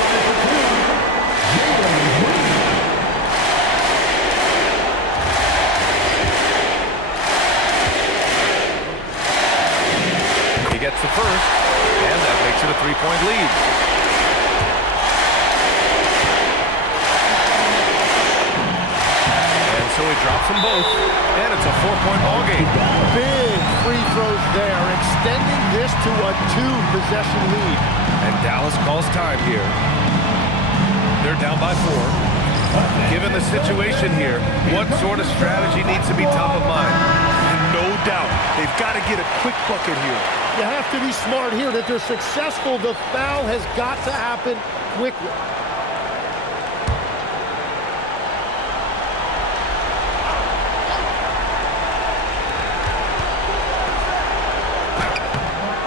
Gets the first, and that makes it a three-point lead. And so he drops them both, and it's a 4-point ball game. Big free throws there, extending this to a 2-possession lead. And Dallas calls time here. They're down by 4. Given the situation here, what sort of strategy needs to be top of mind? No doubt. They've got to get a quick bucket here. You have to be smart here. That they're successful, the foul has got to happen quickly.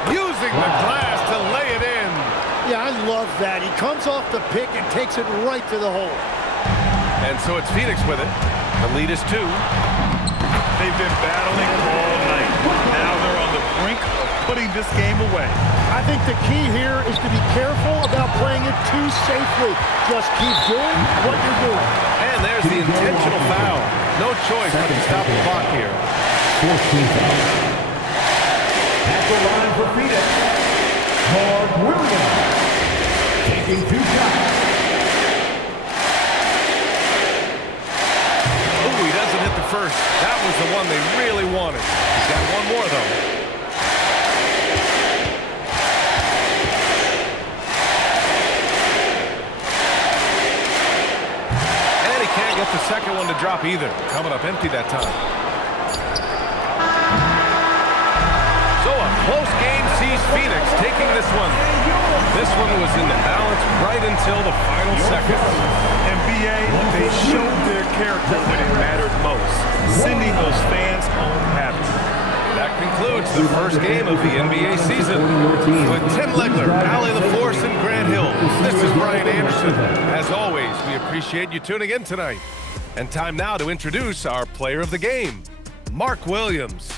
Using the glass to lay it in. Yeah, I love that. He comes off the pick and takes it right to the hole. And so it's Phoenix with it. The lead is 2. They've been battling all night. Now they're on the brink of putting this game away. I think the key here is to be careful about playing it too safely. Just keep doing what you're doing. And there's the intentional foul. No choice but to stop the clock here. 14 foul. At the line for Phoenix, Mark Williams. Taking 2 shots. Oh, he doesn't hit the first. That was the one they really wanted. He's got one more, though. And he can't get the second one to drop either. Coming up empty that time. So a close game sees Phoenix taking this one. This one was in the balance right until the final seconds. And BA, they showed their character when it mattered most, sending those fans home happy. That concludes the first game of the NBA season. With Tim Legler, Allie LaForce, and Grant Hill, this is Brian Anderson. As always, we appreciate you tuning in tonight. And time now to introduce our player of the game, Mark Williams.